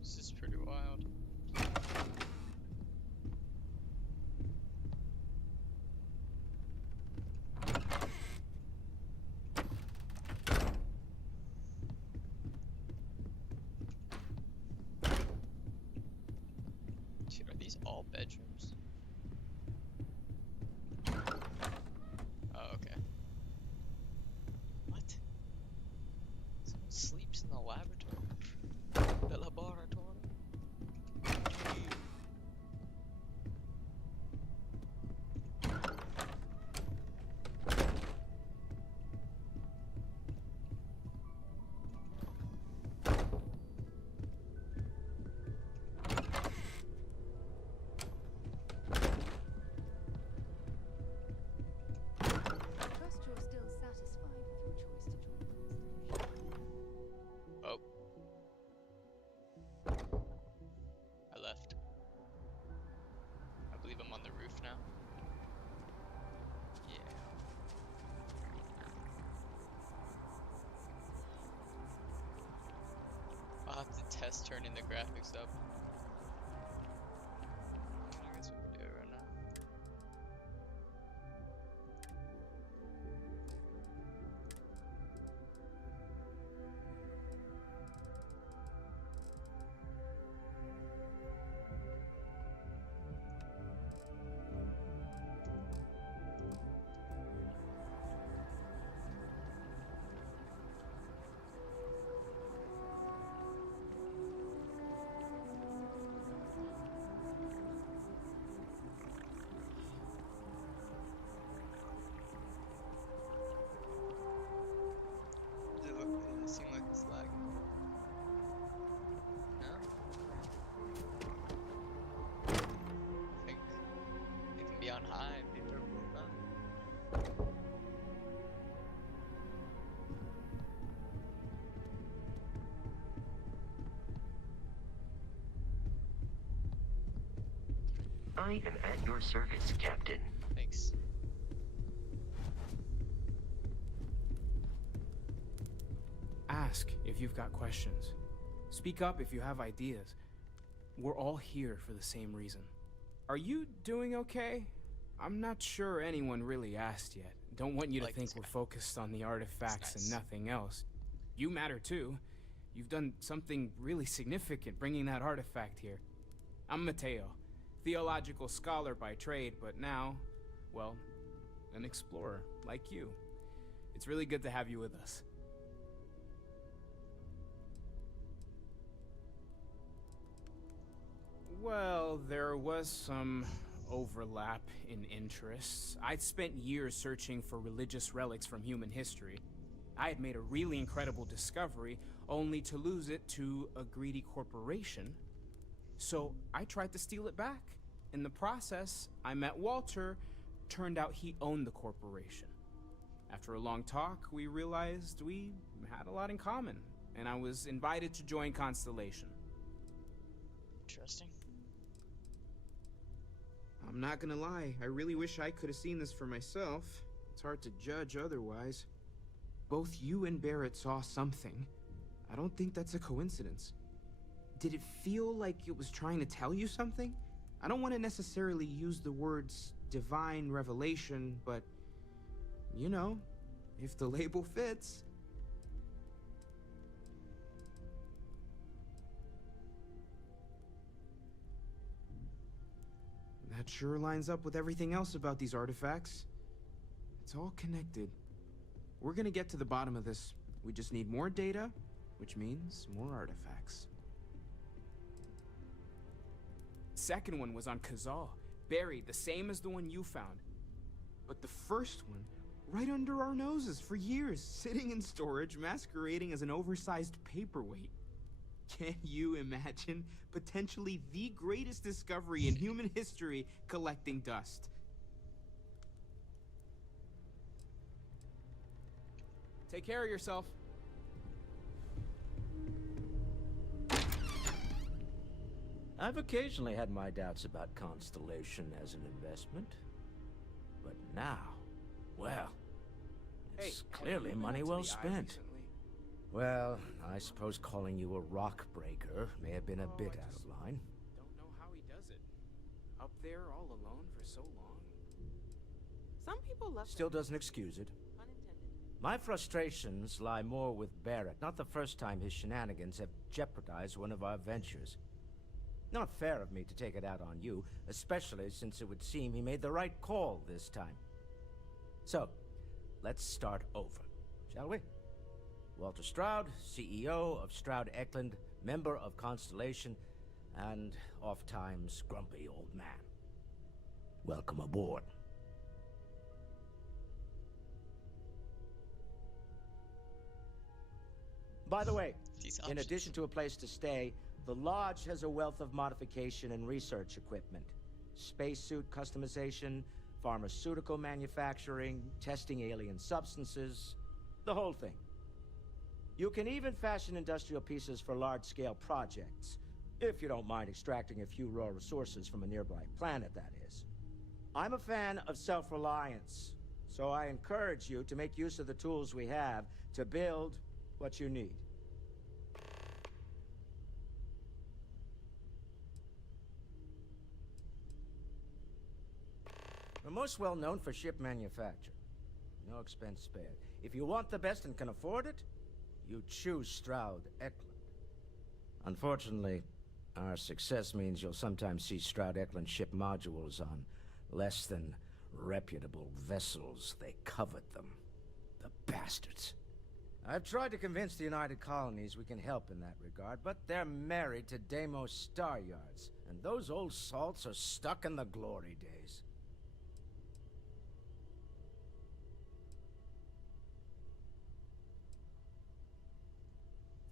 This is pretty wild. Dude, are these all bedrooms? Oh, okay. What? Someone sleeps in the laboratory? The laboratory? Trust you're still satisfied with your choice to join the constellation. Oh. I left. I believe I'm on the roof now. Yeah. I'll have to test turning the graphics up. I guess we can do it right now. I am at your service, Captain. Thanks. Ask if you've got questions. Speak up if you have ideas. We're all here for the same reason. Are you doing okay? I'm not sure anyone really asked yet. Don't want you to think we're focused on the artifacts and nothing else. You matter too. You've done something really significant bringing that artifact here. I'm Mateo, theological scholar by trade, but now, well, an explorer like you. It's really good to have you with us. Well, there was some overlap in interests. I'd spent years searching for religious relics from human history. I had made a really incredible discovery, only to lose it to a greedy corporation. So I tried to steal it back. In the process, I met Walter. Turned out he owned the corporation. After a long talk, we realized we had a lot in common, and I was invited to join Constellation. Interesting. I'm not gonna lie, I really wish I could have seen this for myself. It's hard to judge otherwise. Both you and Barrett saw something. I don't think that's a coincidence. Did it feel like it was trying to tell you something? I don't want to necessarily use the words divine revelation, but you know, if the label fits. That sure lines up with everything else about these artifacts. It's all connected. We're gonna get to the bottom of this. We just need more data, which means more artifacts. Second one was on Kazal, buried, the same as the one you found. But the first one, right under our noses for years, sitting in storage, masquerading as an oversized paperweight. Can you imagine potentially the greatest discovery in human history collecting dust? Take care of yourself. I've occasionally had my doubts about Constellation as an investment. But now, well, it's clearly money well spent. Well, I suppose calling you a rock breaker may have been a bit out of line. Don't know how he does it. Up there all alone for so long. Some people love Still doesn't excuse it. My frustrations lie more with Barrett. Not the first time his shenanigans have jeopardized one of our ventures. Not fair of me to take it out on you, especially since it would seem he made the right call this time. So, let's start over, shall we? Walter Stroud, CEO of Stroud Eklund, member of Constellation, and oft-times grumpy old man. Welcome aboard. By the way, in addition to a place to stay, the Lodge has a wealth of modification and research equipment. Spacesuit customization, pharmaceutical manufacturing, testing alien substances, the whole thing. You can even fashion industrial pieces for large-scale projects, if you don't mind extracting a few raw resources from a nearby planet, that is. I'm a fan of self-reliance, so I encourage you to make use of the tools we have to build what you need. We're most well known for ship manufacture. No expense spared. If you want the best and can afford it, you choose Stroud Eklund. Unfortunately, our success means you'll sometimes see Stroud Eklund ship modules on less than reputable vessels. They covet them. The bastards. I've tried to convince the United Colonies we can help in that regard, but they're married to Deimos Star Yards, and those old salts are stuck in the glory days.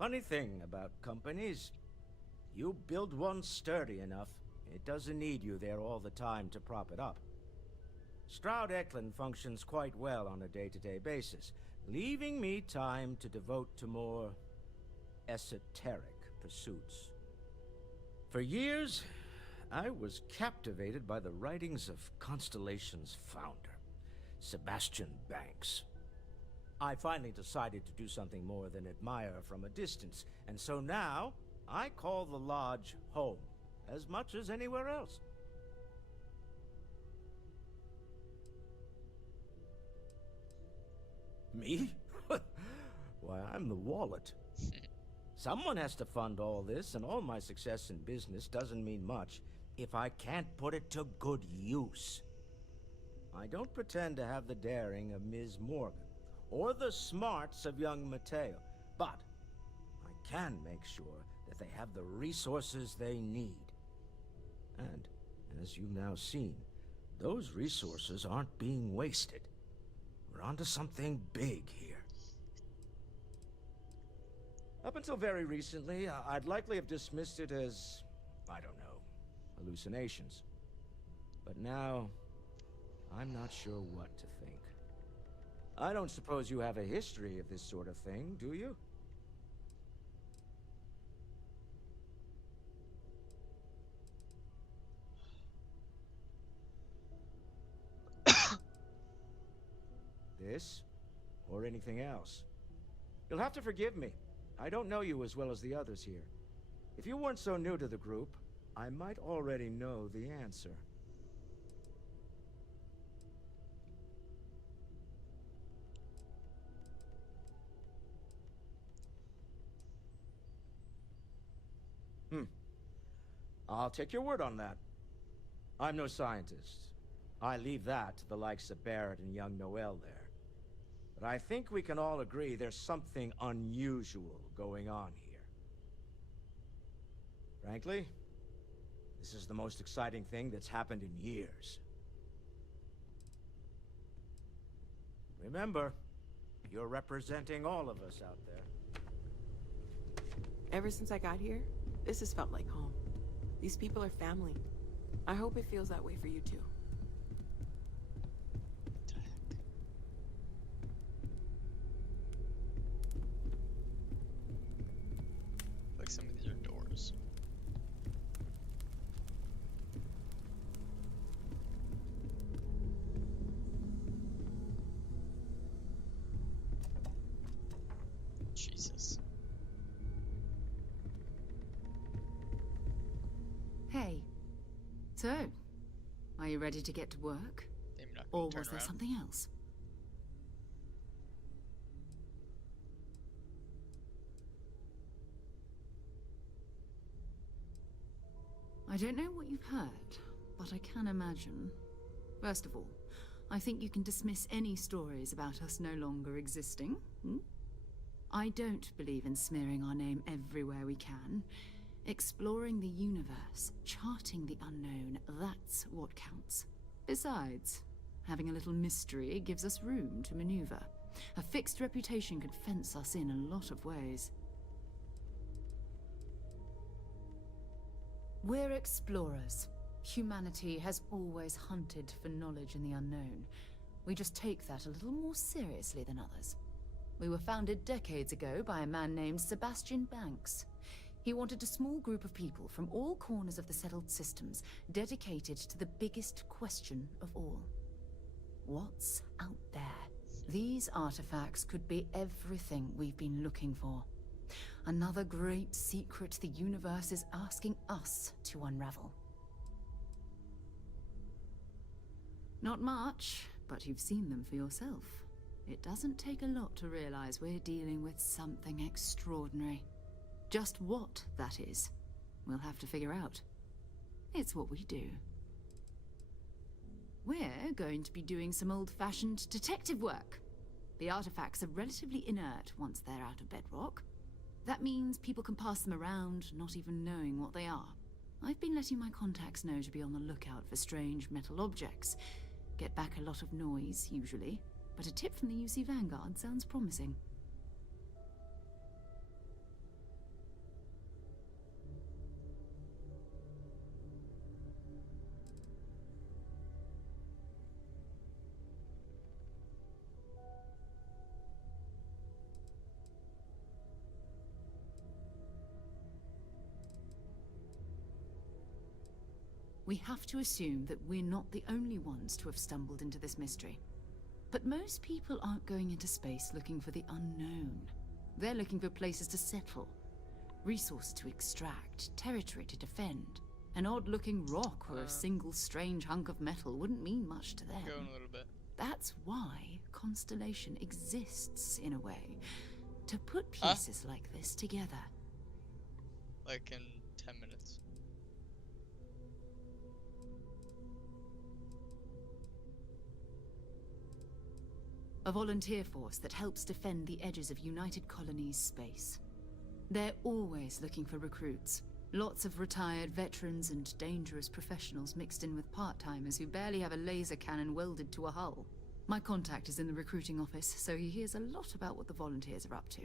Funny thing about companies, you build one sturdy enough, it doesn't need you there all the time to prop it up. Stroud Eklund functions quite well on a day-to-day basis, leaving me time to devote to more esoteric pursuits. For years, I was captivated by the writings of Constellation's founder, Sebastian Banks. I finally decided to do something more than admire from a distance, and so now I call the Lodge home, as much as anywhere else. Me? Why, I'm the wallet. Someone has to fund all this, and all my success in business doesn't mean much if I can't put it to good use. I don't pretend to have the daring of Ms. Morgan, or the smarts of young Mateo, but I can make sure that they have the resources they need. And, as you've now seen, those resources aren't being wasted. We're onto something big here. Up until very recently, I'd likely have dismissed it as, I don't know, hallucinations. But now, I'm not sure what to think. I don't suppose you have a history of this sort of thing, do you? This, or anything else? You'll have to forgive me. I don't know you as well as the others here. If you weren't so new to the group, I might already know the answer. I'll take your word on that. I'm no scientist. I leave that to the likes of Barrett and young Noel there. But I think we can all agree there's something unusual going on here. Frankly, this is the most exciting thing that's happened in years. Remember, you're representing all of us out there. Ever since I got here, this has felt like home. These people are family. I hope it feels that way for you too. Like some of these are doors. Jesus. Hey. So, are you ready to get to work? Or was there something else? I don't know what you've heard, but I can imagine. First of all, I think you can dismiss any stories about us no longer existing. I don't believe in smearing our name everywhere we can. Exploring the universe, charting the unknown, that's what counts. Besides, having a little mystery gives us room to maneuver. A fixed reputation could fence us in a lot of ways. We're explorers. Humanity has always hunted for knowledge in the unknown. We just take that a little more seriously than others. We were founded decades ago by a man named Sebastian Banks. He wanted a small group of people from all corners of the settled systems, dedicated to the biggest question of all. What's out there? These artifacts could be everything we've been looking for. Another great secret the universe is asking us to unravel. Not much, but you've seen them for yourself. It doesn't take a lot to realize we're dealing with something extraordinary. Just what that is, we'll have to figure out. It's what we do. We're going to be doing some old-fashioned detective work. The artifacts are relatively inert once they're out of bedrock. That means people can pass them around, not even knowing what they are. I've been letting my contacts know to be on the lookout for strange metal objects. Get back a lot of noise, usually, but a tip from the UC Vanguard sounds promising. we have to assume that we're not the only ones to have stumbled into this mystery. But most people aren't going into space looking for the unknown. They're looking for places to settle, resources to extract, territory to defend. An odd-looking rock or a single strange hunk of metal wouldn't mean much to them. Going a little bit. That's why Constellation exists, in a way. To put pieces like this together. Like in 10 minutes. A volunteer force that helps defend the edges of United Colonies space. They're always looking for recruits. Lots of retired veterans and dangerous professionals mixed in with part-timers who barely have a laser cannon welded to a hull. My contact is in the recruiting office, so he hears a lot about what the volunteers are up to.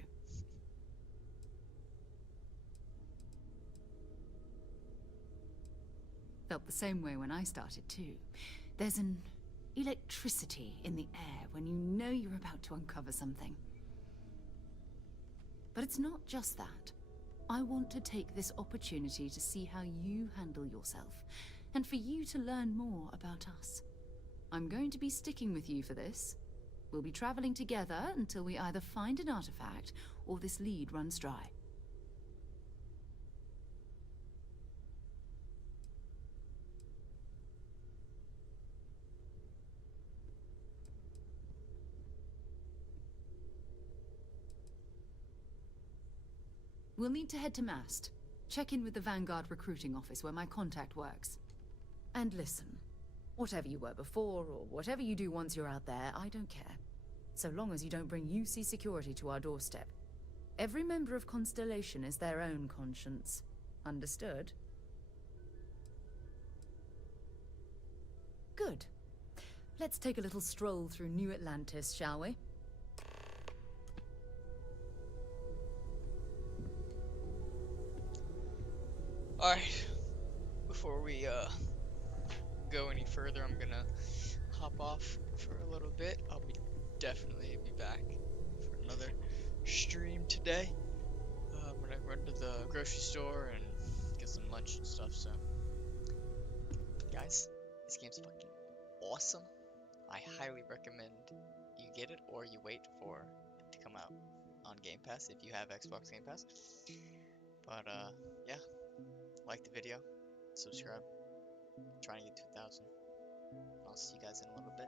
Felt the same way when I started too. There's an electricity in the air when you know you're about to uncover something. But it's not just that. I want to take this opportunity to see how you handle yourself, and for you to learn more about us. I'm going to be sticking with you for this. We'll be traveling together until we either find an artifact or this lead runs dry. We'll need to head to Mast. Check in with the Vanguard recruiting office where my contact works. And listen, whatever you were before, or whatever you do once you're out there, I don't care. So long as you don't bring UC security to our doorstep. Every member of Constellation is their own conscience. Understood? Good. Let's take a little stroll through New Atlantis, shall we? Alright, before we go any further, I'm gonna hop off for a little bit. I'll definitely be back for another stream today. I'm gonna run to the grocery store and get some lunch and stuff, so. Guys, this game's fucking awesome. I highly recommend you get it or you wait for it to come out on Game Pass if you have Xbox Game Pass. But yeah. Like the video, subscribe, trying to get 2,000. I'll see you guys in a little bit.